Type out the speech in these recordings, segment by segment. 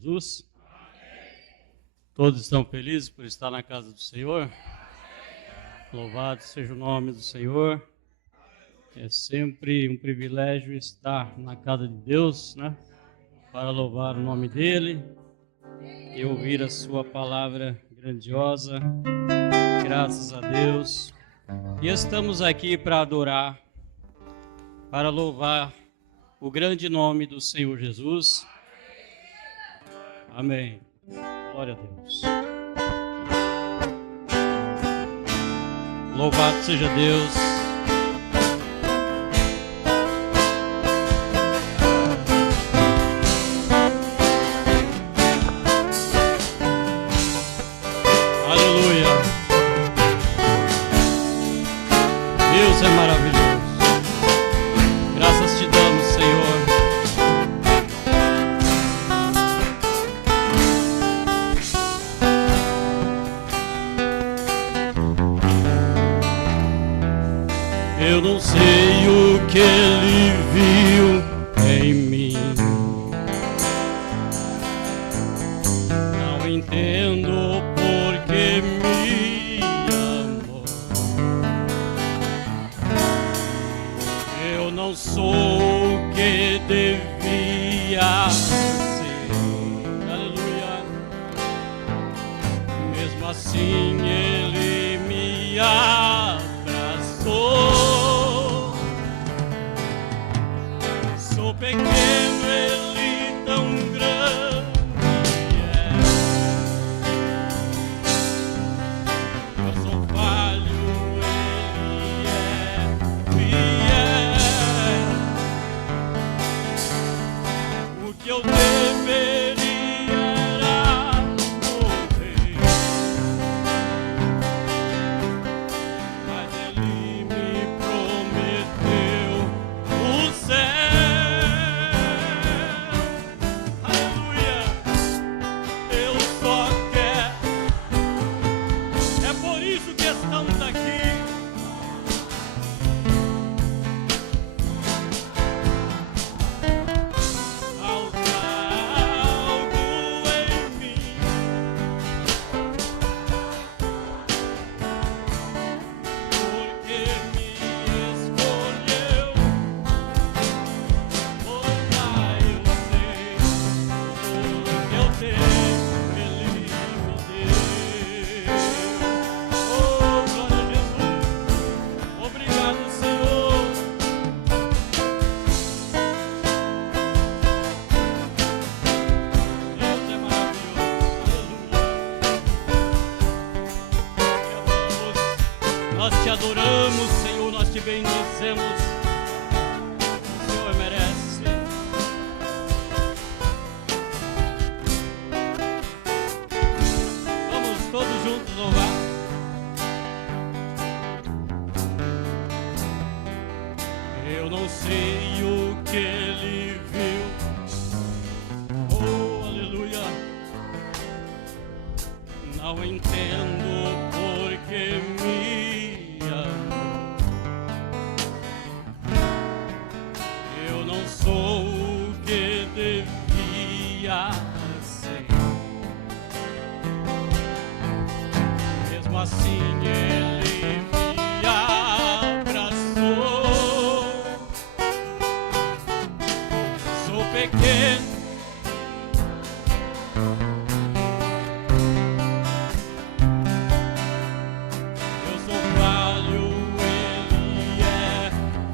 Jesus. Todos estão felizes por estar na casa do Senhor? Louvado seja o nome do Senhor. É sempre um privilégio estar na casa de Deus, né? Para louvar o nome dEle e ouvir a sua palavra grandiosa. Graças a Deus. E estamos aqui para adorar, para louvar o grande nome do Senhor Jesus. Amém. Glória a Deus. Louvado seja Deus. Aleluia. Deus é maravilhoso. Graças te damos, Senhor. Eu não sei o que Ele viu em mim, não entendo por que me amou. Eu não sou o que devia ser, aleluia. Mesmo assim Ele me abraçou. Sou pequeno, Ele tão grande é. Eu sou falho, Ele é fiel. O que eu deveria era morrer, mas Ele me prometeu o céu. Estamos aqui. Algo em mim, porque me escolheu. Pai, eu sei tudo que eu tenho, Ele me deu. Obrigado, Senhor. Deus é maravilhoso. Aleluia. Nós te adoramos, Senhor. Nós te bendizemos. O Senhor merece. Vamos todos juntos louvar. Eu não sei o que Ele viu. Oh, aleluia. Não entendo por que me amou. Eu não sou o que devia ser. Mesmo assim Ele me abraçou. Sou pequeno, eu sou falho, Ele é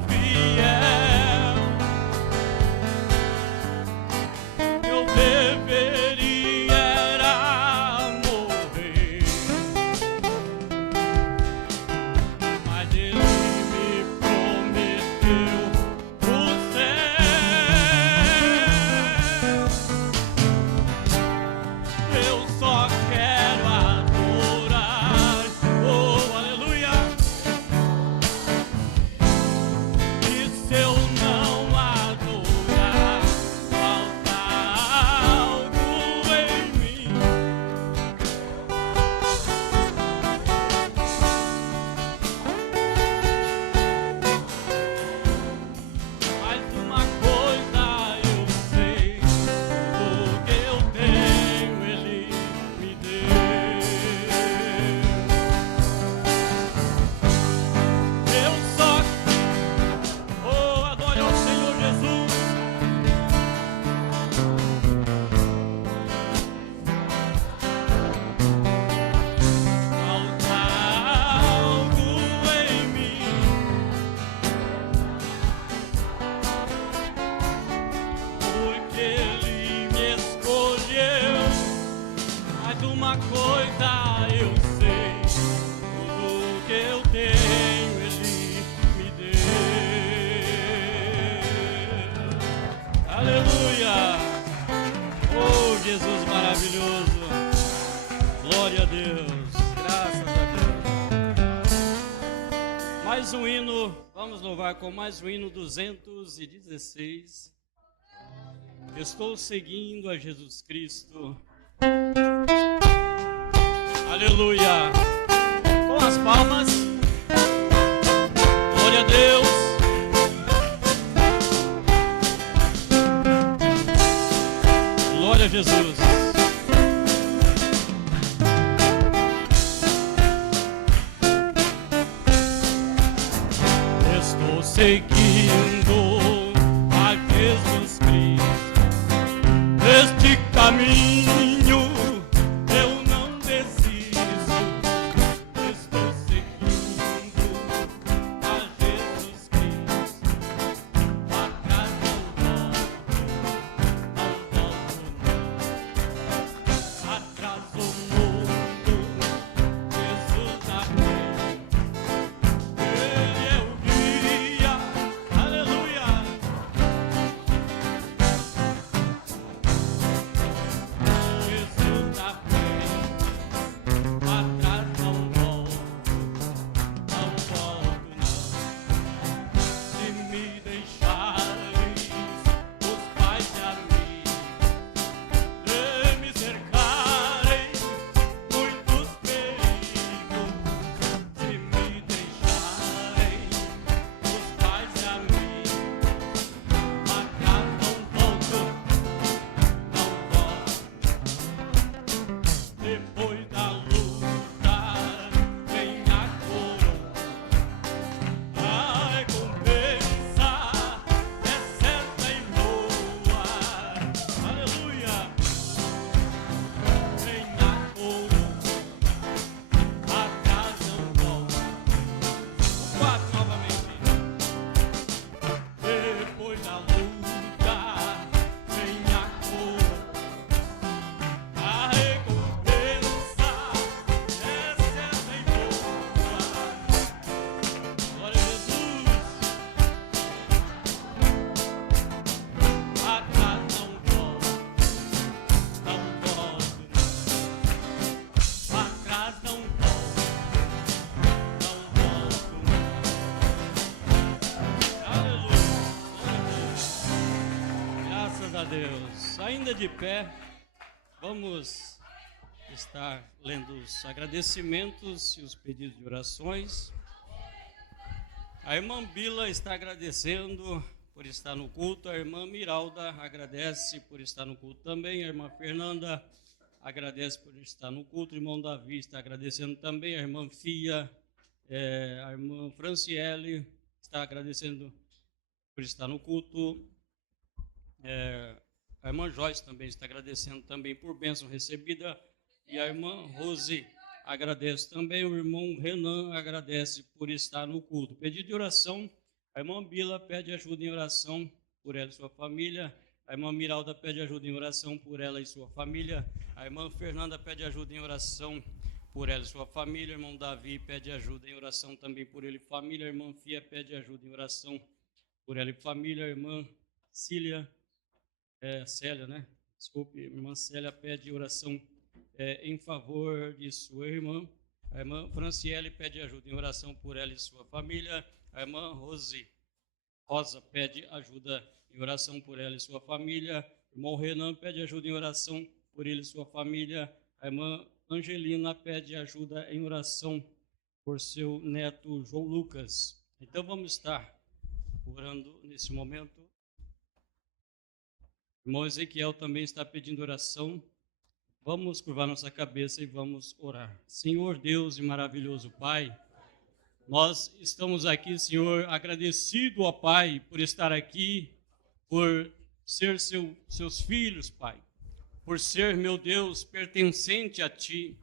fiel. Eu deveria era morrer, Jesus maravilhoso. Glória a Deus. Graças a Deus. Mais um hino. Vamos louvar com mais um hino 216. Estou seguindo a Jesus Cristo. Aleluia. Com as palmas. Glória a Deus. Glória a Jesus. Estou seguindo a Jesus Cristo. Este caminho eu não desisto. Estou seguindo a Jesus Cristo. Atrás não volto não. Atrás o mundo, Jesus na frente. Ele é o guia, aleluia. Jesus na frente, atrás não volto não. Se me deixares, os pais e amigos, de me cercarem muitos perigos. Se me deixarem, os pais e amigos, atrás não volto. Depois da luta vem a coroa, a recompensa é certa e boa. Aleluia. Vem a coroa, atrás não volto. O 4 novamente. Depois da luta vem a coroa, a recompensa é certa e boa. Glória a Jesus. Atrás não volto não. Atrás não volto não. Aleluia. Graças a Deus. Ainda de pé, vamos estar lendo os agradecimentos e os pedidos de orações. A irmã Bila está agradecendo por estar no culto. A irmã Miralda agradece por estar no culto também. A irmã Fernanda agradece por estar no culto. O irmão Davi está agradecendo também. A irmã Fia, a irmã Franciele está agradecendo por estar no culto. A irmã Joyce também está agradecendo também por bênção recebida. E a irmã Rose agradece também. O irmão Renan agradece por estar no culto. Pedido de oração. A irmã Bila pede ajuda em oração por ela e sua família. A irmã Miralda pede ajuda em oração por ela e sua família. A irmã Fernanda pede ajuda em oração por ela e sua família. O irmão Davi pede ajuda em oração também por ele e família. A irmã Fia pede ajuda em oração por ela e família. A irmã Célia, Desculpe, a irmã Célia pede oração em favor de sua irmã. A irmã Franciele pede ajuda em oração por ela e sua família. A irmã Rosa pede ajuda em oração por ela e sua família. O irmão Renan pede ajuda em oração por ele e sua família. A irmã Angelina pede ajuda em oração por seu neto João Lucas. Então vamos estar orando nesse momento. O irmão Ezequiel também está pedindo oração. Vamos curvar nossa cabeça e vamos orar. Senhor Deus e maravilhoso Pai, nós estamos aqui, Senhor, agradecido, ó Pai, por estar aqui, por ser seus filhos, Pai, por ser, meu Deus, pertencente a Ti.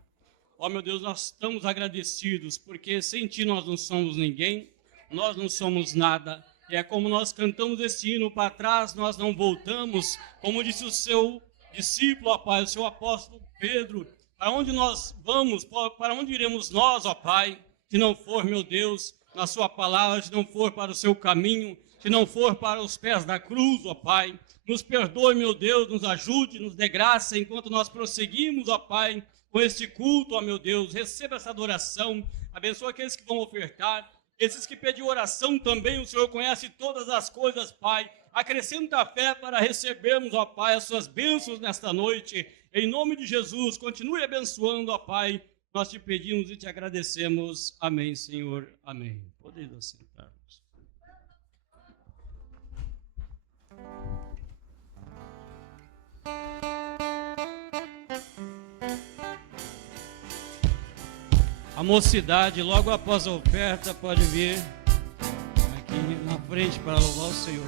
Ó, meu Deus, nós estamos agradecidos, porque sem Ti nós não somos ninguém, nós não somos nada. E é como nós cantamos esse hino, para trás nós não voltamos, como disse o seu discípulo, ó Pai, o seu apóstolo Pedro. Para onde nós vamos, para onde iremos nós, ó Pai, se não for, meu Deus, na sua palavra, se não for para o seu caminho, se não for para os pés da cruz, ó Pai. Nos perdoe, meu Deus, nos ajude, nos dê graça enquanto nós prosseguimos, ó Pai, com este culto, ó meu Deus. Receba essa adoração, abençoa aqueles que vão ofertar, esses que pediram oração também, o Senhor conhece todas as coisas, Pai. Acrescenta a fé para recebermos, ó Pai, as suas bênçãos nesta noite. Em nome de Jesus, continue abençoando, ó Pai. Nós te pedimos e te agradecemos. Amém, Senhor. Amém. Podemos assentar-nos. A mocidade, logo após a oferta, pode vir aqui na frente para louvar o Senhor.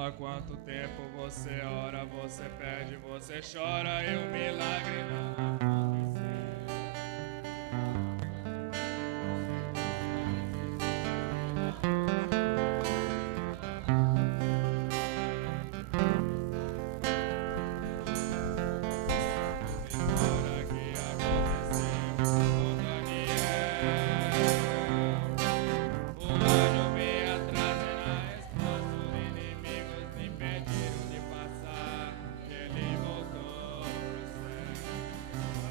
Há quanto tempo você ora, você pede, você chora e o milagre não aconteceu. Hora que aconteceu com Daniel, o anjo me atrasa na resposta, os inimigos me impediram de passar, ele voltou pro céu.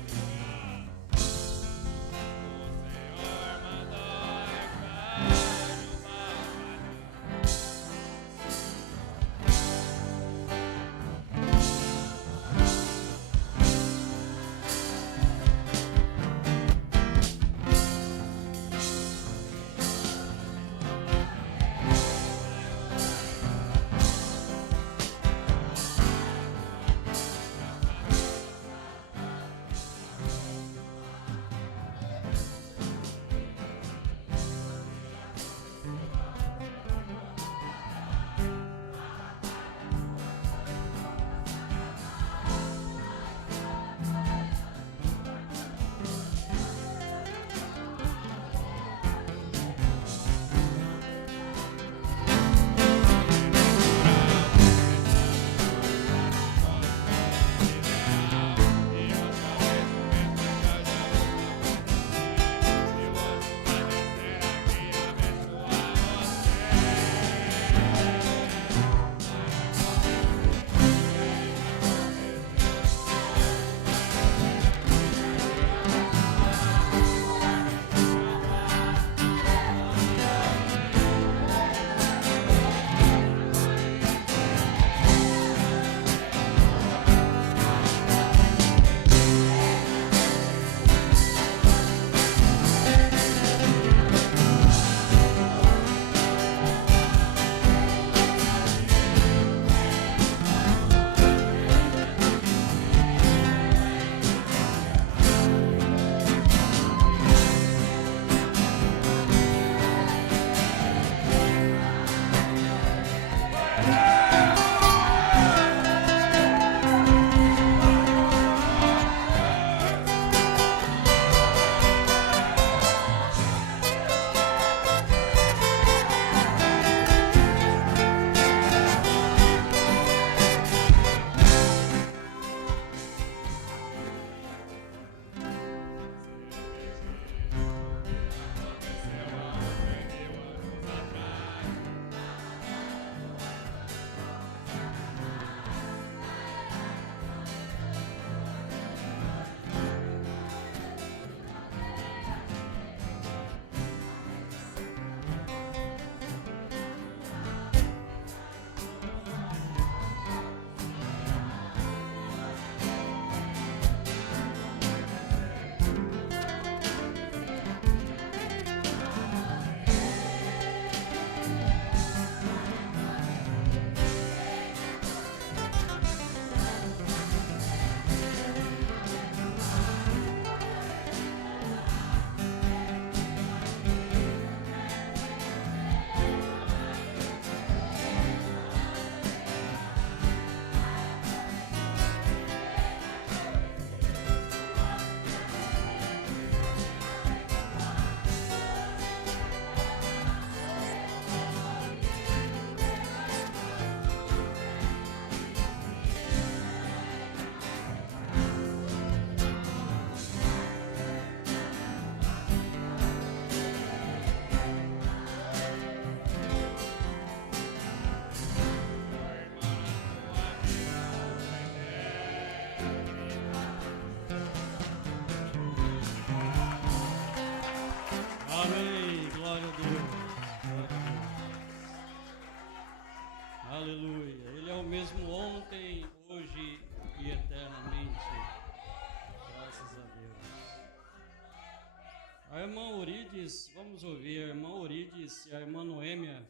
A irmã Eurides, vamos ouvir a irmã Eurides e a irmã Noêmia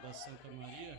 da Santa Maria.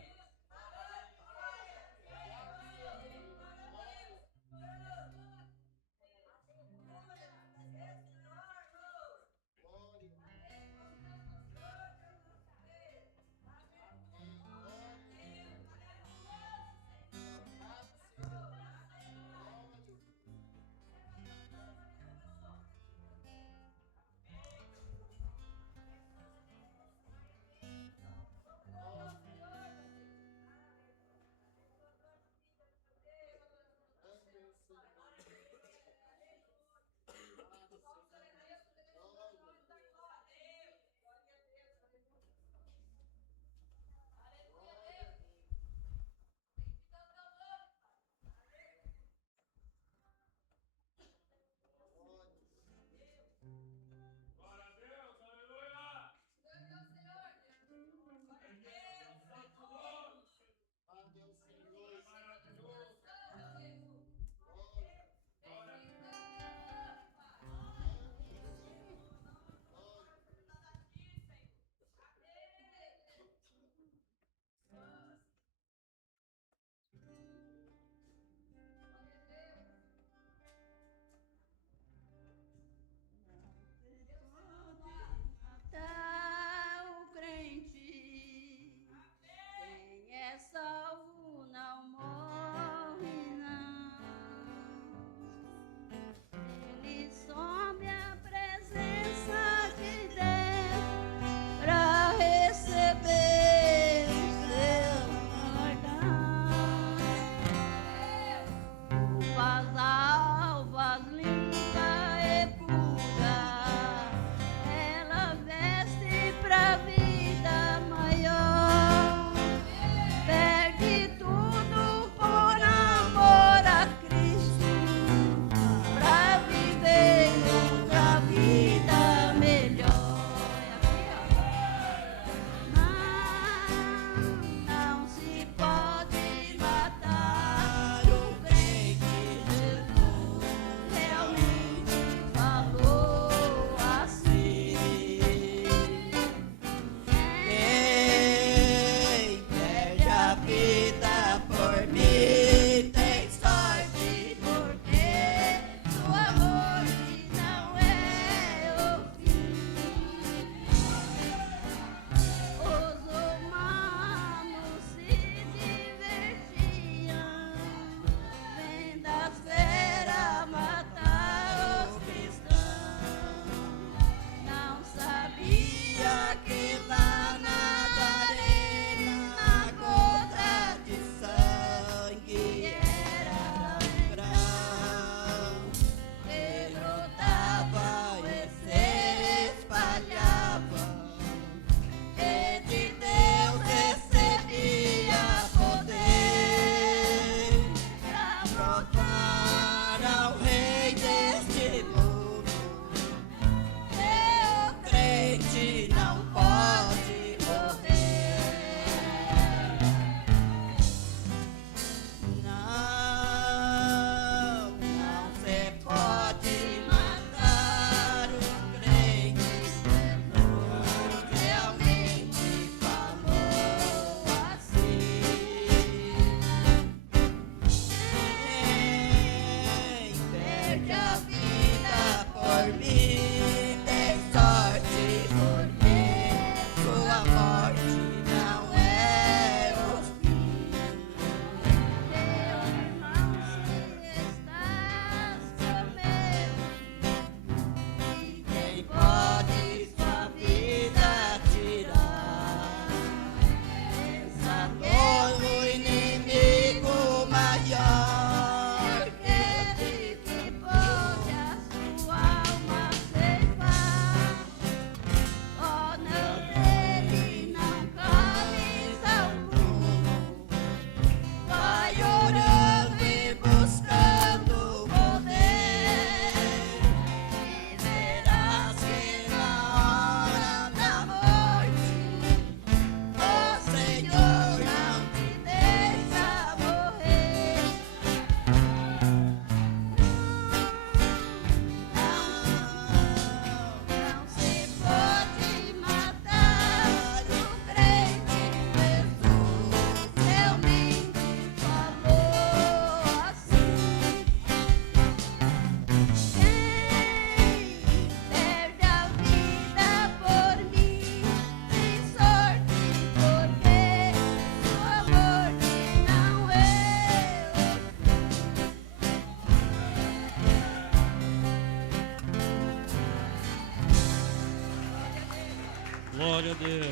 Glória a Deus.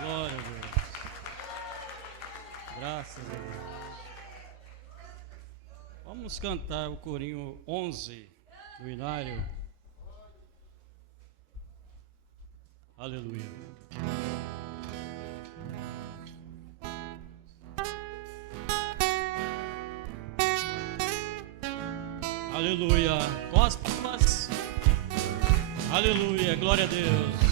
Glória a Deus. Graças a Deus. Vamos cantar o corinho 11 do Hilário. Aleluia. Aleluia. Com as palmas. Aleluia. Glória a Deus.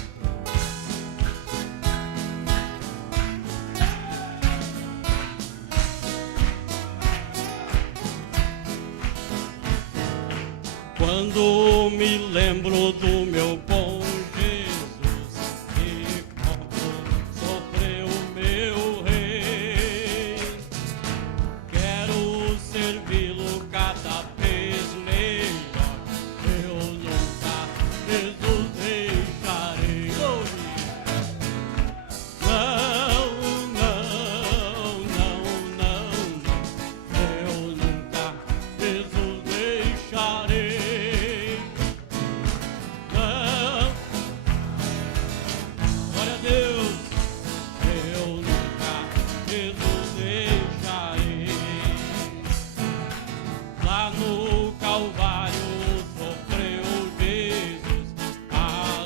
Quando me lembro do meu bom Jesus e como sofreu meu rei, quero servi-lo cada vez melhor. Eu nunca Jesus deixarei. Não, não, não, não, não. Eu nunca Jesus deixarei. No Calvário sofreu Jesus a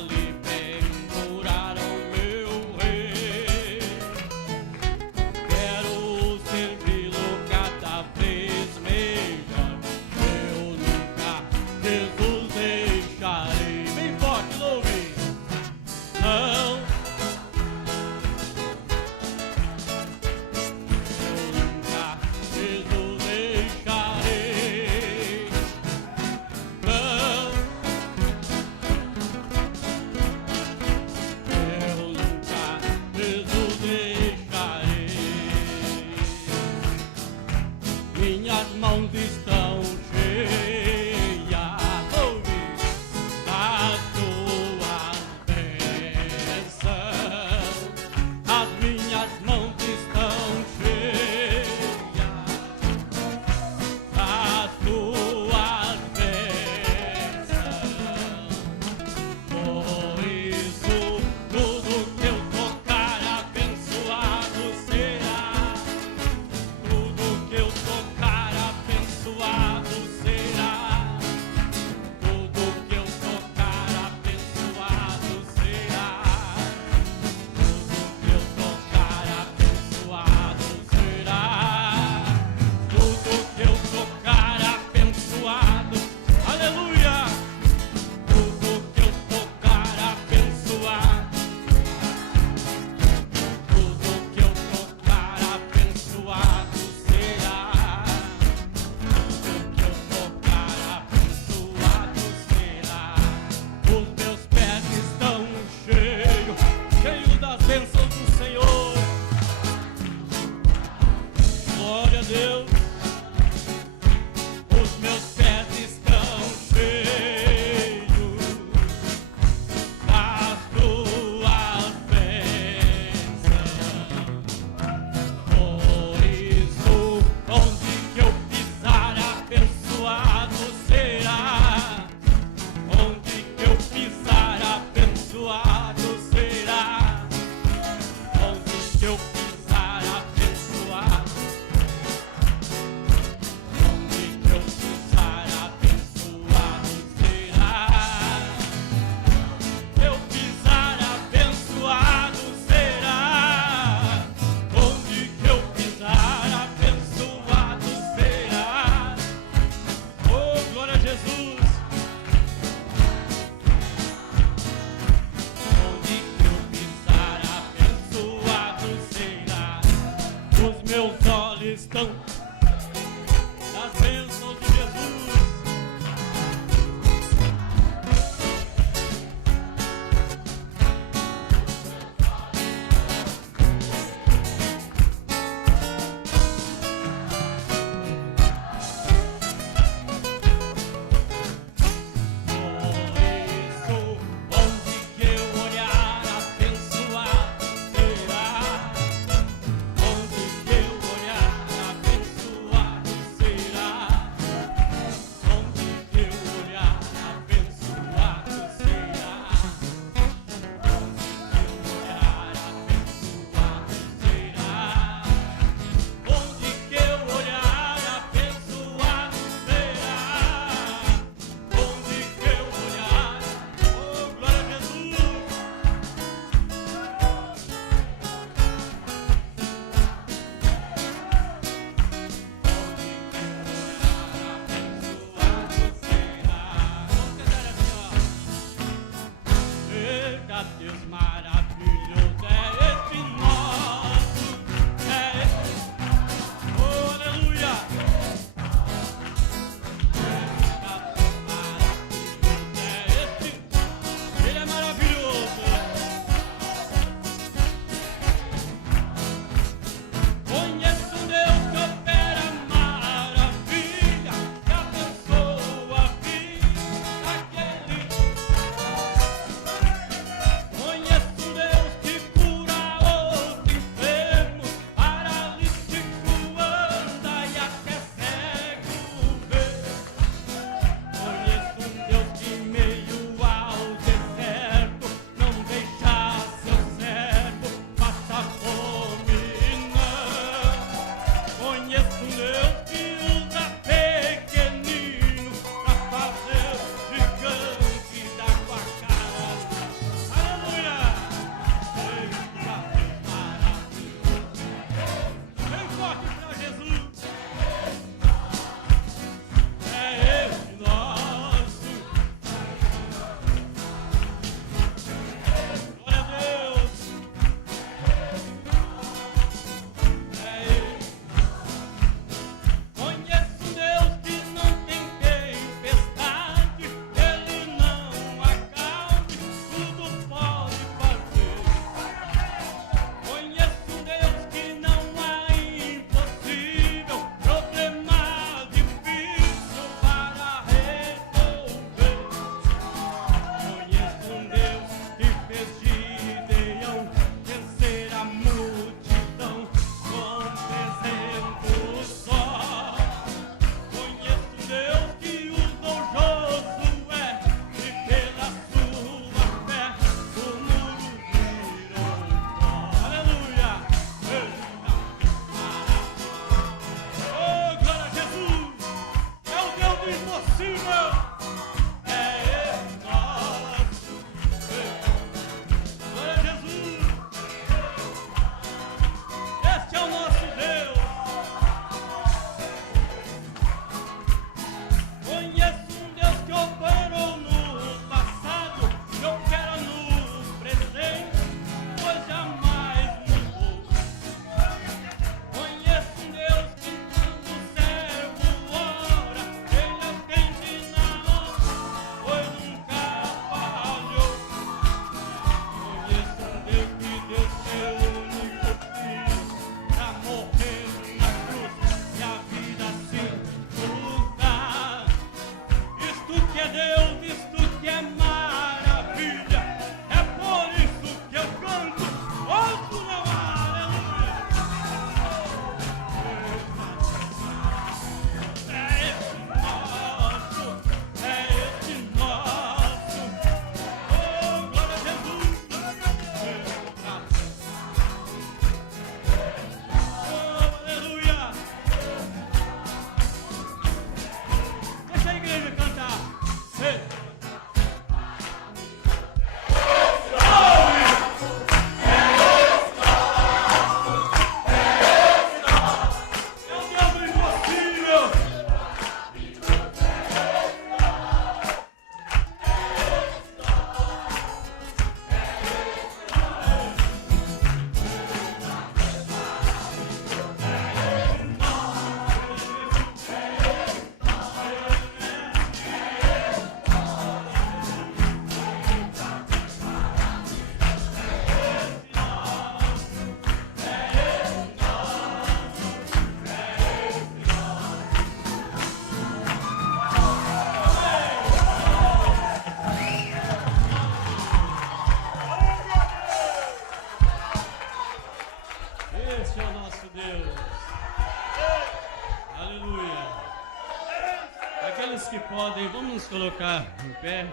podem, vamos nos colocar em pé.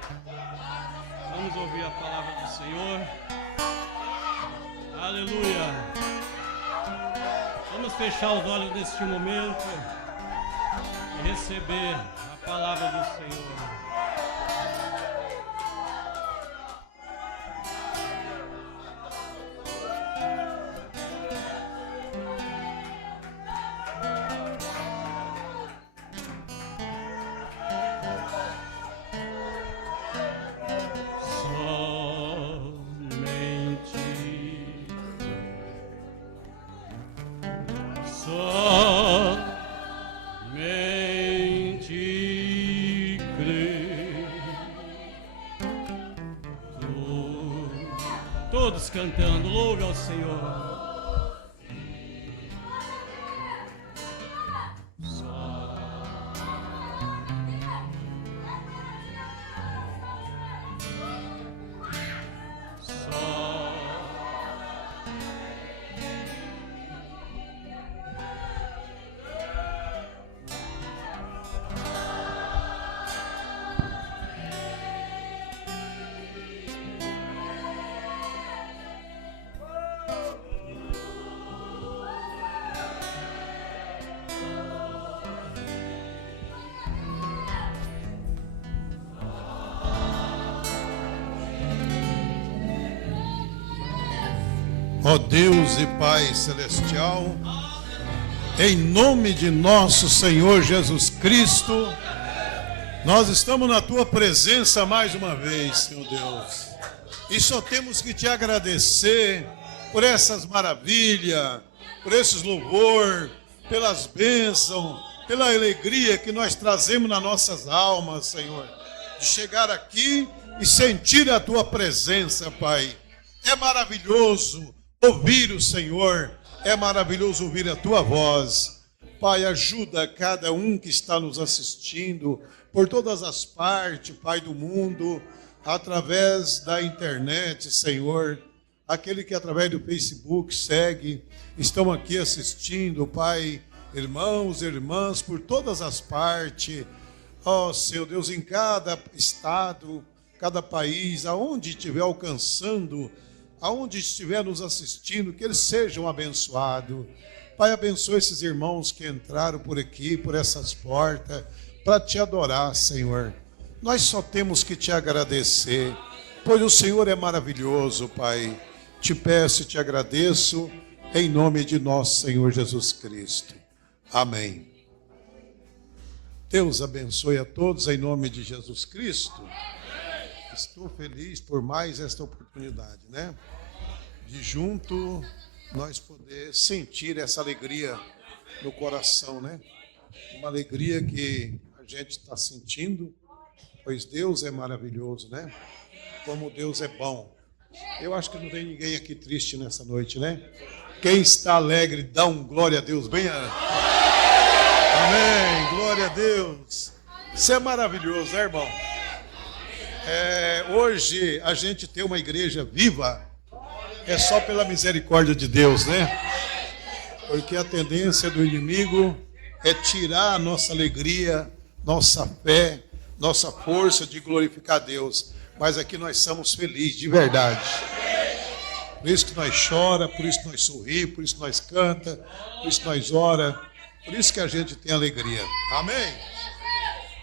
Vamos ouvir a palavra do Senhor. Aleluia. Vamos fechar os olhos neste momento e receber a palavra do Senhor. Todos cantando, louve ao Senhor. Ó Deus e Pai Celestial, em nome de nosso Senhor Jesus Cristo, nós estamos na Tua presença mais uma vez, Senhor Deus. E só temos que Te agradecer por essas maravilhas, por esses louvor, pelas bênçãos, pela alegria que nós trazemos nas nossas almas, Senhor. De chegar aqui e sentir a Tua presença, Pai. É maravilhoso ouvir o Senhor, é maravilhoso ouvir a Tua voz. Pai, ajuda cada um que está nos assistindo por todas as partes, Pai, do mundo, através da internet, Senhor. Aquele que através do Facebook segue, estão aqui assistindo, Pai, irmãos e irmãs, por todas as partes. Ó, Senhor Deus, em cada estado, cada país, aonde estiver alcançando, aonde estiver nos assistindo, que eles sejam abençoados. Pai, abençoe esses irmãos que entraram por aqui, por essas portas, para Te adorar, Senhor. Nós só temos que Te agradecer, pois o Senhor é maravilhoso, Pai. Te peço e Te agradeço, em nome de nosso Senhor Jesus Cristo. Amém. Deus abençoe a todos, em nome de Jesus Cristo. Estou feliz por mais esta oportunidade, né? De junto nós poder sentir essa alegria no coração, né? Uma alegria que a gente está sentindo, pois Deus é maravilhoso, né? Como Deus é bom. Eu acho que não tem ninguém aqui triste nessa noite, né? Quem está alegre, dá um glória a Deus. Amém, glória a Deus. Isso é maravilhoso, né, irmão? Hoje a gente tem uma igreja viva, é só pela misericórdia de Deus, né? Porque a tendência do inimigo é tirar a nossa alegria, nossa fé, nossa força de glorificar a Deus. Mas aqui nós somos felizes, de verdade. Por isso que nós chora, por isso que nós sorri, por isso que nós canta, por isso que nós ora, por isso que a gente tem alegria. Amém?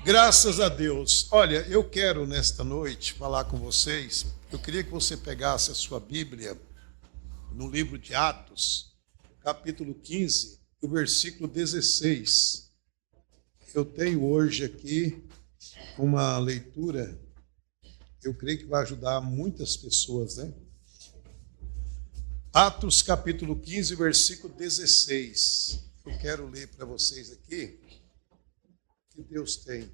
Graças a Deus. Olha, eu quero nesta noite falar com vocês. Eu queria que você pegasse a sua Bíblia no livro de Atos, capítulo 15, o versículo 16. Eu tenho hoje aqui uma leitura, eu creio que vai ajudar muitas pessoas, né? Atos, capítulo 15, versículo 16. Eu quero ler para vocês aqui que Deus tem.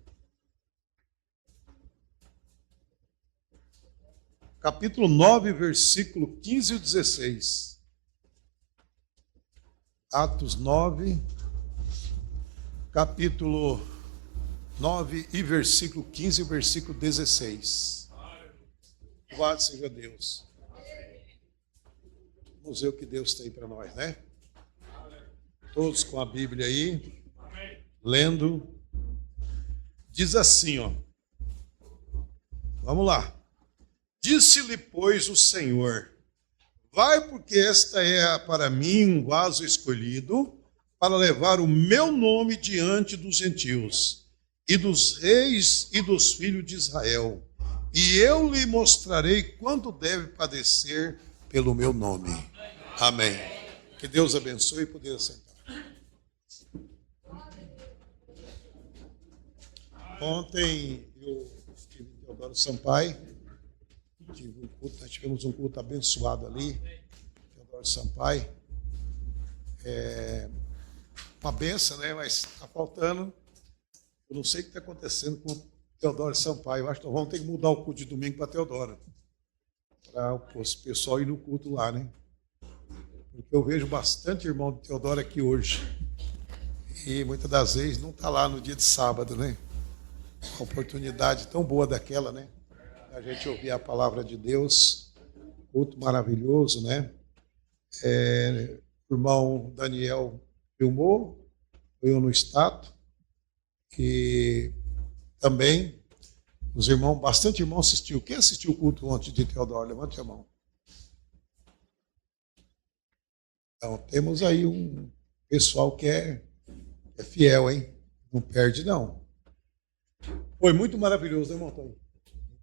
Capítulo 9, versículo 15 e 16. Atos 9, capítulo 9 e versículo 15 e versículo 16. Louvado seja Deus. Vamos ver o que Deus tem para nós, né? Todos com a Bíblia aí, lendo. Diz assim, ó. Vamos lá. Disse-lhe, pois, o Senhor: vai, porque esta é para mim um vaso escolhido, para levar o meu nome diante dos gentios, e dos reis e dos filhos de Israel. E eu lhe mostrarei quanto deve padecer pelo meu nome. Amém. Que Deus abençoe e poder sentar. Ontem eu estive em Teodoro Sampaio, nós tivemos um culto abençoado ali, Teodoro Sampaio. Uma benção, né? Mas está faltando. Eu não sei o que está acontecendo com o Teodoro Sampaio. Eu acho que nós vamos ter que mudar o culto de domingo para Teodoro, para o pessoal ir no culto lá, né? Porque eu vejo bastante irmão de Teodoro aqui hoje. E muitas das vezes não está lá no dia de sábado, né? Uma oportunidade tão boa daquela, né? A gente ouvir a palavra de Deus, culto maravilhoso, né? O irmão Daniel filmou, eu no status, e também os irmãos, bastante irmão assistiu. Quem assistiu o culto ontem de Teodoro? Levante a mão. Então, temos aí um pessoal que é fiel, hein? Não perde, não. Foi muito maravilhoso, né, Montanha?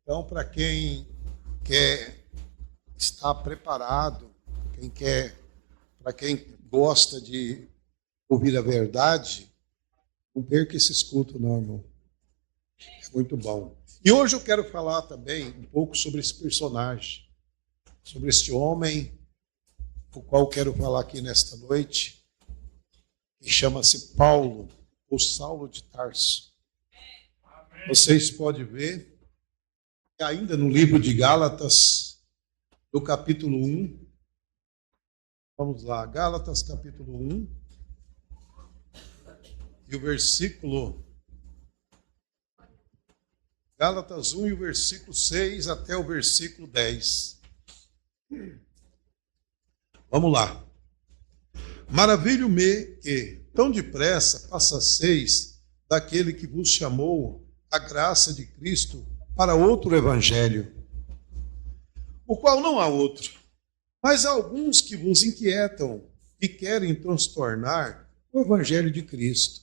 Então, para quem quer estar preparado, para quem gosta de ouvir a verdade, não perca esse culto, não, irmão. É muito bom. E hoje eu quero falar também um pouco sobre esse personagem, sobre este homem, o qual quero falar aqui nesta noite, que chama-se Paulo, ou Saulo de Tarso. Vocês podem ver que ainda no livro de Gálatas, no capítulo 1, vamos lá, Gálatas capítulo 1, e o versículo, Gálatas 1 e o versículo 6 até o versículo 10. Vamos lá. Maravilho-me que, tão depressa, passaseis daquele que vos chamou a graça de Cristo para outro evangelho, o qual não há outro, mas há alguns que vos inquietam e querem transtornar o evangelho de Cristo.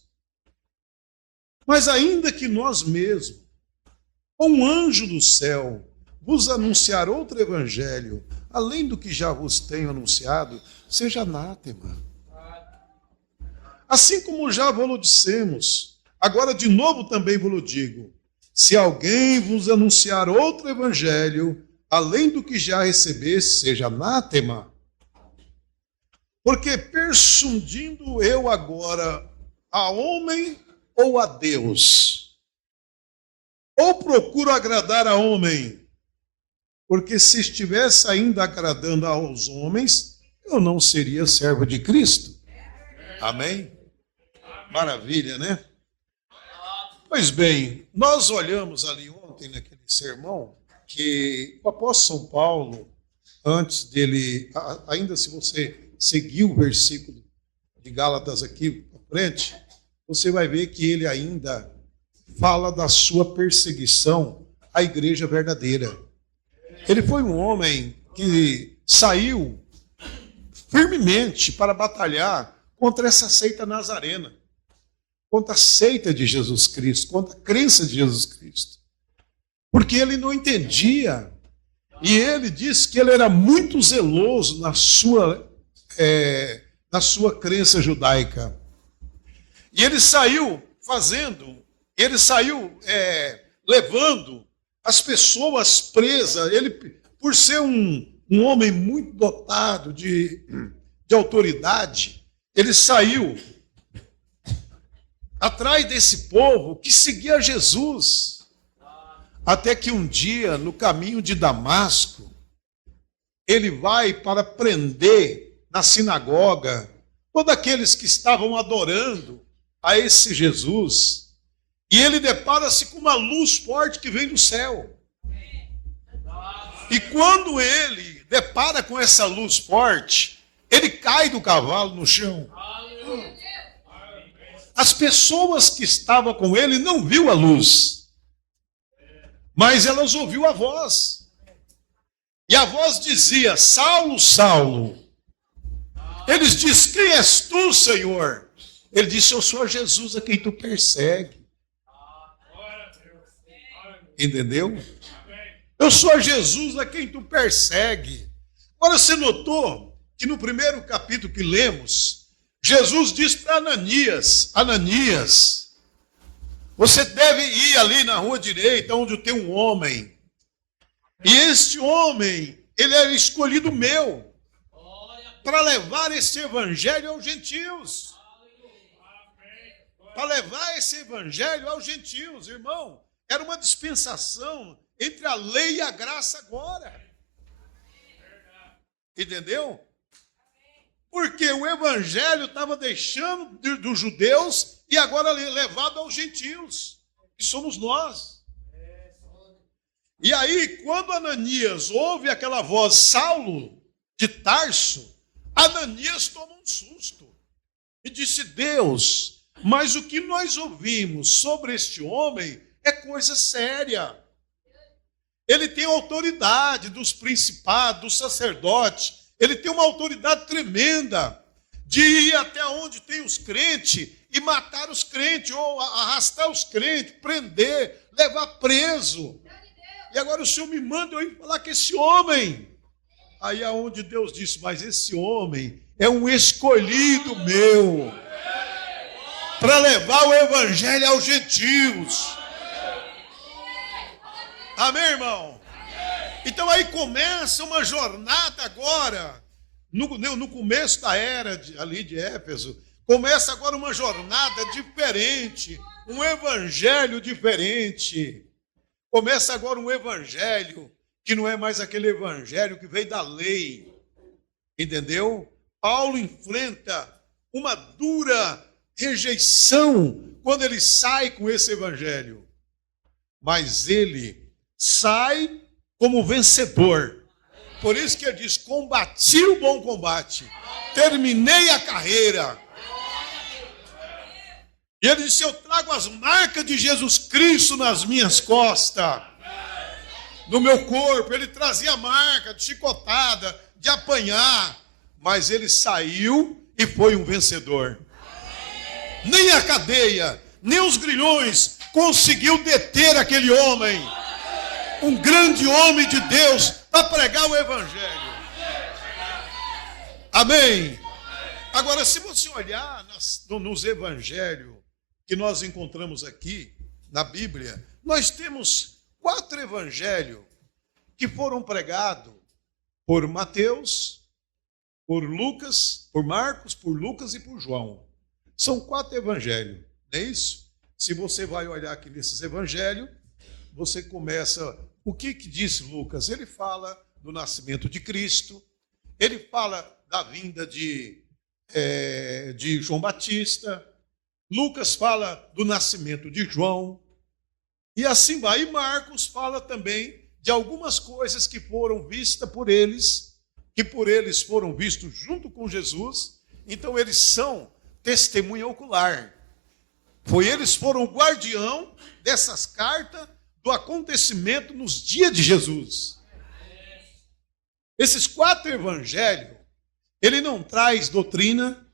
Mas ainda que nós mesmos, ou um anjo do céu, vos anunciar outro evangelho, além do que já vos tenho anunciado, seja anátema. Assim como já vos dissemos, agora de novo também vos digo, se alguém vos anunciar outro evangelho, além do que já recebeste, seja anátema. Porque persuadindo eu agora a homem ou a Deus? Ou procuro agradar a homem? Porque se estivesse ainda agradando aos homens, eu não seria servo de Cristo. Amém? Maravilha, né? Pois bem, nós olhamos ali ontem naquele sermão que o apóstolo São Paulo, antes dele, ainda se você seguir o versículo de Gálatas aqui para frente, você vai ver que ele ainda fala da sua perseguição à igreja verdadeira. Ele foi um homem que saiu firmemente para batalhar contra essa seita nazarena, contra a seita de Jesus Cristo, contra a crença de Jesus Cristo. Porque ele não entendia. E ele disse que ele era muito zeloso na sua crença judaica. E ele saiu levando as pessoas presas. Ele, por ser um homem muito dotado de autoridade, ele saiu atrás desse povo que seguia Jesus, até que um dia, no caminho de Damasco, ele vai para prender na sinagoga todos aqueles que estavam adorando a esse Jesus, e ele depara-se com uma luz forte que vem do céu. E quando ele depara com essa luz forte, ele cai do cavalo no chão. as pessoas que estavam com ele não viu a luz, mas elas ouviu a voz. E a voz dizia: Saulo, Saulo. Eles dizem: quem és tu, Senhor? Ele disse: eu sou Jesus a quem tu persegue. Entendeu? Eu sou Jesus a quem tu persegue. Agora, você notou que no primeiro capítulo que lemos, Jesus diz para Ananias: Ananias, você deve ir ali na rua direita, onde tem um homem. E este homem, ele era escolhido meu, para levar esse evangelho aos gentios. Para levar esse evangelho aos gentios, irmão. Era uma dispensação entre a lei e a graça agora. Entendeu? Porque o evangelho estava deixando dos judeus e agora levado aos gentios, que somos nós. E aí, quando Ananias ouve aquela voz, Saulo de Tarso, Ananias toma um susto e disse: Deus, mas o que nós ouvimos sobre este homem é coisa séria. Ele tem autoridade dos principados, dos sacerdotes. Ele tem uma autoridade tremenda de ir até onde tem os crentes e matar os crentes, ou arrastar os crentes, prender, levar preso. E agora o Senhor me manda eu ir falar com esse homem. Aí é onde Deus disse: mas esse homem é um escolhido meu para levar o evangelho aos gentios. Amém, irmão? Então aí começa uma jornada agora, no começo da era ali de Éfeso, começa agora uma jornada diferente, um evangelho diferente. Começa agora um evangelho que não é mais aquele evangelho que veio da lei, entendeu? Paulo enfrenta uma dura rejeição quando ele sai com esse evangelho, mas ele sai como vencedor. Por isso que ele diz: combati o bom combate, terminei a carreira. E ele disse: eu trago as marcas de Jesus Cristo nas minhas costas, no meu corpo. Ele trazia marca de chicotada, de apanhar, mas ele saiu e foi um vencedor. Nem a cadeia, nem os grilhões conseguiu deter aquele homem. Um grande homem de Deus para pregar o evangelho. Amém? Agora, se você olhar nos evangelhos que nós encontramos aqui na Bíblia, nós temos 4 evangelhos que foram pregados por Mateus, por Lucas, por Marcos, por Lucas e por João. São 4 evangelhos, não é isso? Se você vai olhar aqui nesses evangelhos, você começa... O que diz Lucas? Ele fala do nascimento de Cristo, ele fala da vinda de João Batista, Lucas fala do nascimento de João, e assim vai. E Marcos fala também de algumas coisas que foram vistas por eles, que por eles foram vistos junto com Jesus. Então eles são testemunha ocular. Eles foram o guardião dessas cartas, do acontecimento nos dias de Jesus. Esses 4 evangelhos, ele não traz doutrina,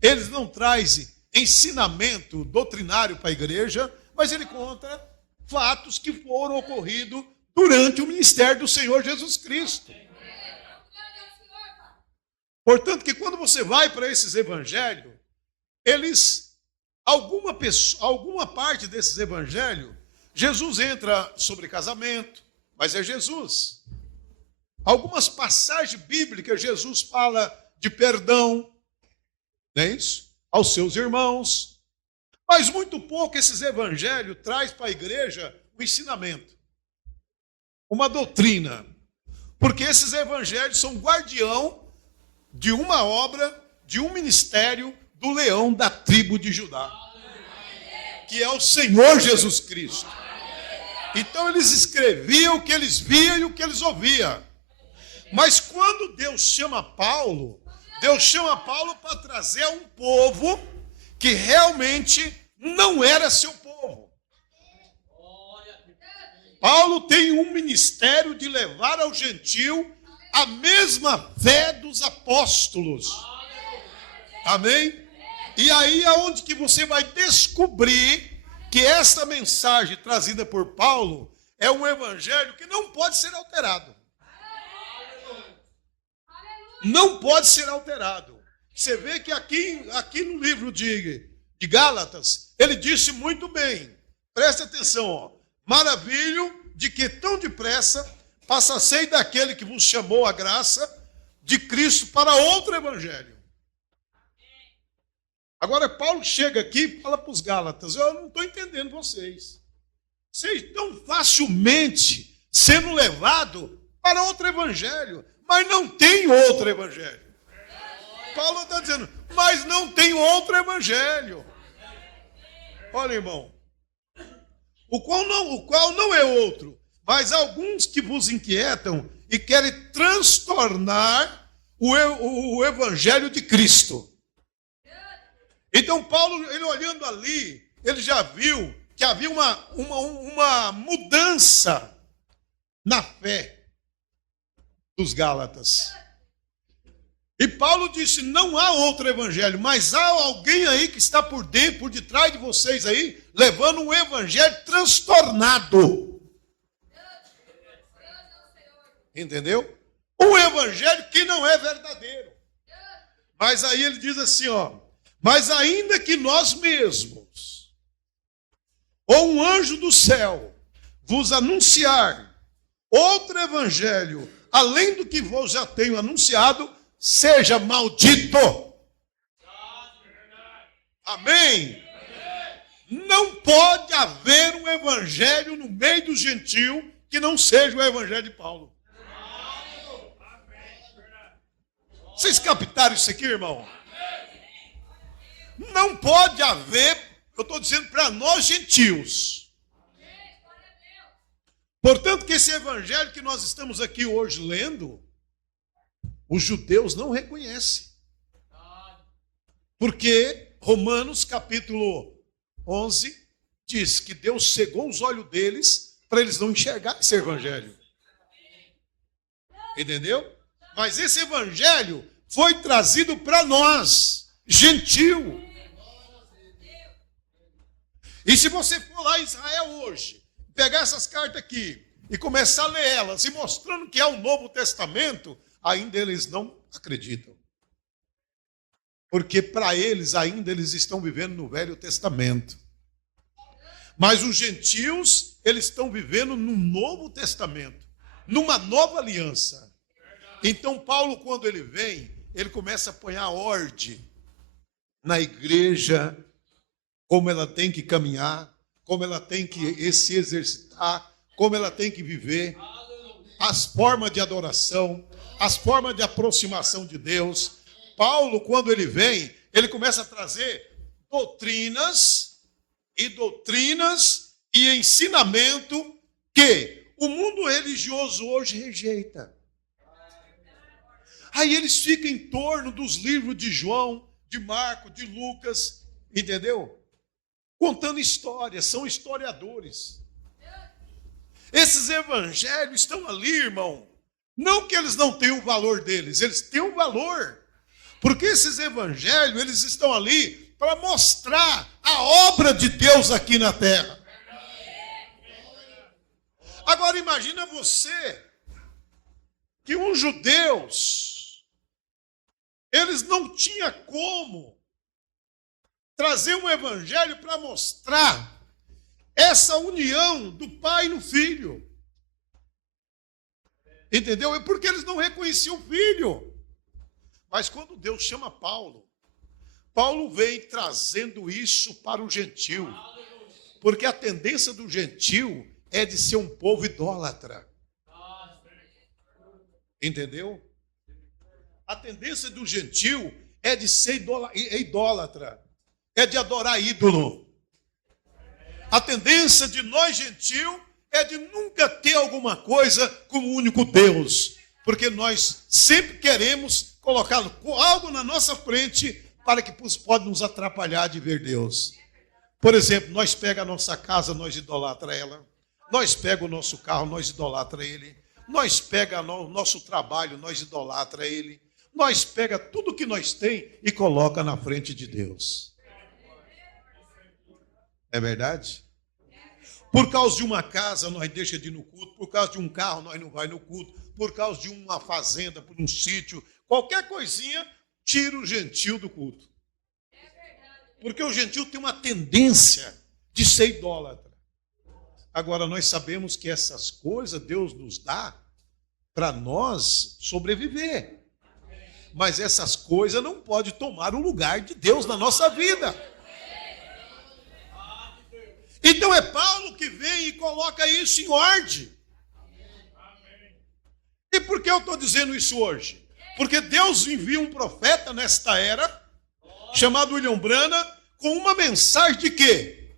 eles não traz ensinamento doutrinário para a igreja, mas ele conta fatos que foram ocorridos durante o ministério do Senhor Jesus Cristo. Portanto, que quando você vai para esses evangelhos, alguma parte desses evangelhos, Jesus entra sobre casamento, mas é Jesus. Algumas passagens bíblicas, Jesus fala de perdão, não é isso? Aos seus irmãos. Mas muito pouco esses evangelhos traz para a igreja o ensinamento, uma doutrina. Porque esses evangelhos são guardião de uma obra, de um ministério do leão da tribo de Judá, que é o Senhor Jesus Cristo. Então eles escreviam o que eles viam e o que eles ouviam. Mas quando Deus chama Paulo para trazer a um povo que realmente não era seu povo. Paulo tem um ministério de levar ao gentil a mesma fé dos apóstolos. Amém? E aí é onde que você vai descobrir que esta mensagem trazida por Paulo é um evangelho que não pode ser alterado. Não pode ser alterado. Você vê que aqui no livro de Gálatas, ele disse muito bem. Preste atenção, ó. Maravilho de que tão depressa passassei daquele que vos chamou a graça de Cristo para outro evangelho. Agora Paulo chega aqui e fala para os Gálatas: eu não estou entendendo vocês. Vocês estão facilmente sendo levados para outro evangelho, mas não tem outro evangelho. Paulo está dizendo, mas não tem outro evangelho. Olha, irmão, o qual não é outro, mas alguns que vos inquietam e querem transtornar o evangelho de Cristo. Então Paulo, ele olhando ali, ele já viu que havia uma mudança na fé dos Gálatas. E Paulo disse, não há outro evangelho, mas há alguém aí que está por dentro, por detrás de vocês aí, levando um evangelho transtornado. Entendeu? Um evangelho que não é verdadeiro. Mas aí ele diz assim, ó, mas ainda que nós mesmos, ou um anjo do céu, vos anunciar outro evangelho, além do que vos já tenho anunciado, seja maldito. Amém? Não pode haver um evangelho no meio do gentil que não seja o evangelho de Paulo. Vocês captaram isso aqui, irmão? Não pode haver, eu estou dizendo para nós gentios. Portanto, que esse evangelho que nós estamos aqui hoje lendo, os judeus não reconhecem. Porque Romanos capítulo 11 diz que Deus cegou os olhos deles para eles não enxergarem esse evangelho. Entendeu? Mas esse evangelho foi trazido para nós, gentil. E se você for lá em Israel hoje, pegar essas cartas aqui e começar a ler elas, e mostrando que é o Novo Testamento, ainda eles não acreditam. Porque para eles, ainda eles estão vivendo no Velho Testamento. Mas os gentios, eles estão vivendo no Novo Testamento, numa nova aliança. Então Paulo, quando ele vem, ele começa a pôr ordem na igreja, como ela tem que caminhar, como ela tem que se exercitar, como ela tem que viver, as formas de adoração, as formas de aproximação de Deus. Paulo, quando ele vem, ele começa a trazer doutrinas e ensinamento que o mundo religioso hoje rejeita. Aí eles ficam em torno dos livros de João, de Marcos, de Lucas, entendeu? Contando histórias, são historiadores. Esses evangelhos estão ali, irmão. Não que eles não tenham o valor deles, eles têm um valor. Porque esses evangelhos, eles estão ali para mostrar a obra de Deus aqui na terra. Agora imagina você que uns judeus, eles não tinham como trazer um evangelho para mostrar essa união do pai no filho. Entendeu? É porque eles não reconheciam o filho. Mas quando Deus chama Paulo, Paulo vem trazendo isso para o gentil. Porque a tendência do gentil é de ser um povo idólatra. Entendeu? A tendência do gentil é de ser idólatra. É de adorar ídolo. A tendência de nós gentil é de nunca ter alguma coisa como único Deus. Porque nós sempre queremos colocar algo na nossa frente para que pode nos atrapalhar de ver Deus. Por exemplo, nós pega a nossa casa, nós idolatra ela. Nós pega o nosso carro, nós idolatra ele. Nós pega o nosso trabalho, nós idolatra ele. Nós pega tudo que nós tem e coloca na frente de Deus. É verdade? Por causa de uma casa, nós deixa de ir no culto. Por causa de um carro, nós não vai no culto. Por causa de uma fazenda, por um sítio, qualquer coisinha, tira o gentil do culto. Porque o gentil tem uma tendência de ser idólatra. Agora, nós sabemos que essas coisas Deus nos dá para nós sobreviver. Mas essas coisas não podem tomar o lugar de Deus na nossa vida. Então é Paulo que vem e coloca isso em ordem. E por que eu estou dizendo isso hoje? Porque Deus envia um profeta nesta era, chamado William Branham, com uma mensagem de quê?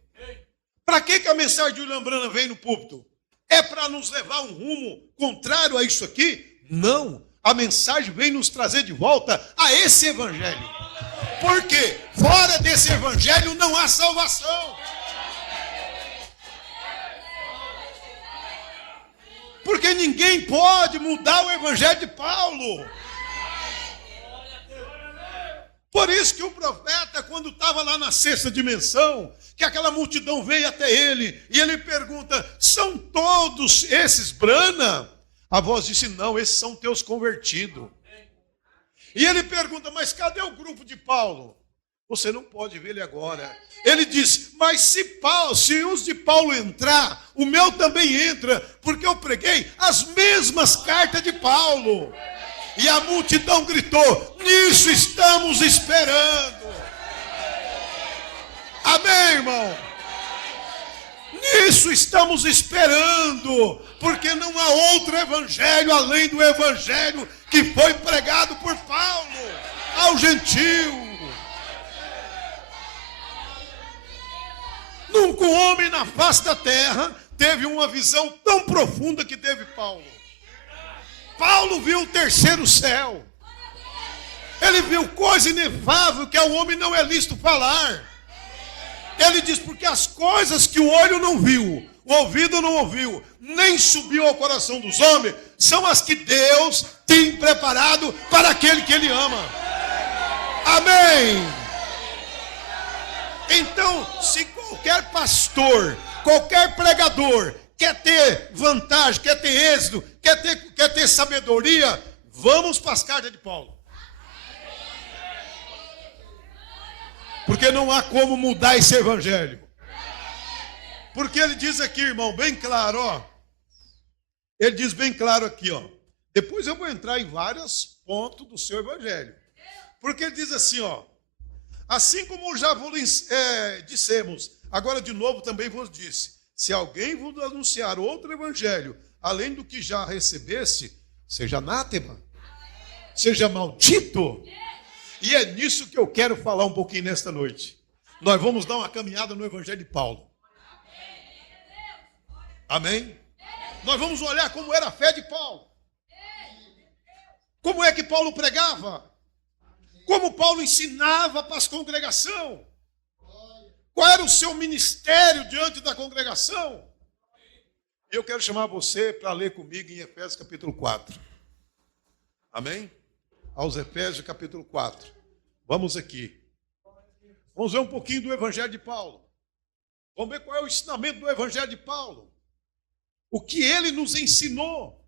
Para que a mensagem de William Branham vem no púlpito? É para nos levar a um rumo contrário a isso aqui? Não. A mensagem vem nos trazer de volta a esse evangelho. Porque fora desse evangelho não há salvação. Porque ninguém pode mudar o evangelho de Paulo. Por isso que o profeta, quando estava lá na sexta dimensão, que aquela multidão veio até ele, e ele pergunta, são todos esses Branham? A voz disse, não, esses são teus convertidos. E ele pergunta, mas cadê o grupo de Paulo? Você não pode ver ele agora. Ele diz, mas se os de Paulo entrar, o meu também entra, porque eu preguei as mesmas cartas de Paulo. E a multidão gritou, nisso estamos esperando. Amém, irmão? Nisso estamos esperando, porque não há outro evangelho além do evangelho que foi pregado por Paulo ao gentil. Nunca um homem na face da terra teve uma visão tão profunda que teve Paulo. Paulo viu o terceiro céu. Ele viu coisa inefável que ao homem não é lícito falar. Ele diz, porque as coisas que o olho não viu, o ouvido não ouviu, nem subiu ao coração dos homens, são as que Deus tem preparado para aquele que Ele ama. Amém. Então, se qualquer pastor, qualquer pregador quer ter vantagem, quer ter êxito, quer ter sabedoria, vamos para as cartas de Paulo. Porque não há como mudar esse evangelho. Porque ele diz aqui, irmão, bem claro, ó. Ele diz bem claro aqui, ó. Depois eu vou entrar em vários pontos do seu evangelho. Porque ele diz assim, ó. Assim como já vos dissemos, agora de novo também vos disse, se alguém vos anunciar outro evangelho, além do que já recebesse, seja anátema, seja maldito. E é nisso que eu quero falar um pouquinho nesta noite. Nós vamos dar uma caminhada no evangelho de Paulo. Amém? Nós vamos olhar como era a fé de Paulo. Como é que Paulo pregava? Como Paulo ensinava para as congregações? Qual era o seu ministério diante da congregação? Eu quero chamar você para ler comigo em Efésios capítulo 4. Amém? Aos Efésios capítulo 4. Vamos aqui. Vamos ver um pouquinho do evangelho de Paulo. Vamos ver qual é o ensinamento do evangelho de Paulo. O que ele nos ensinou.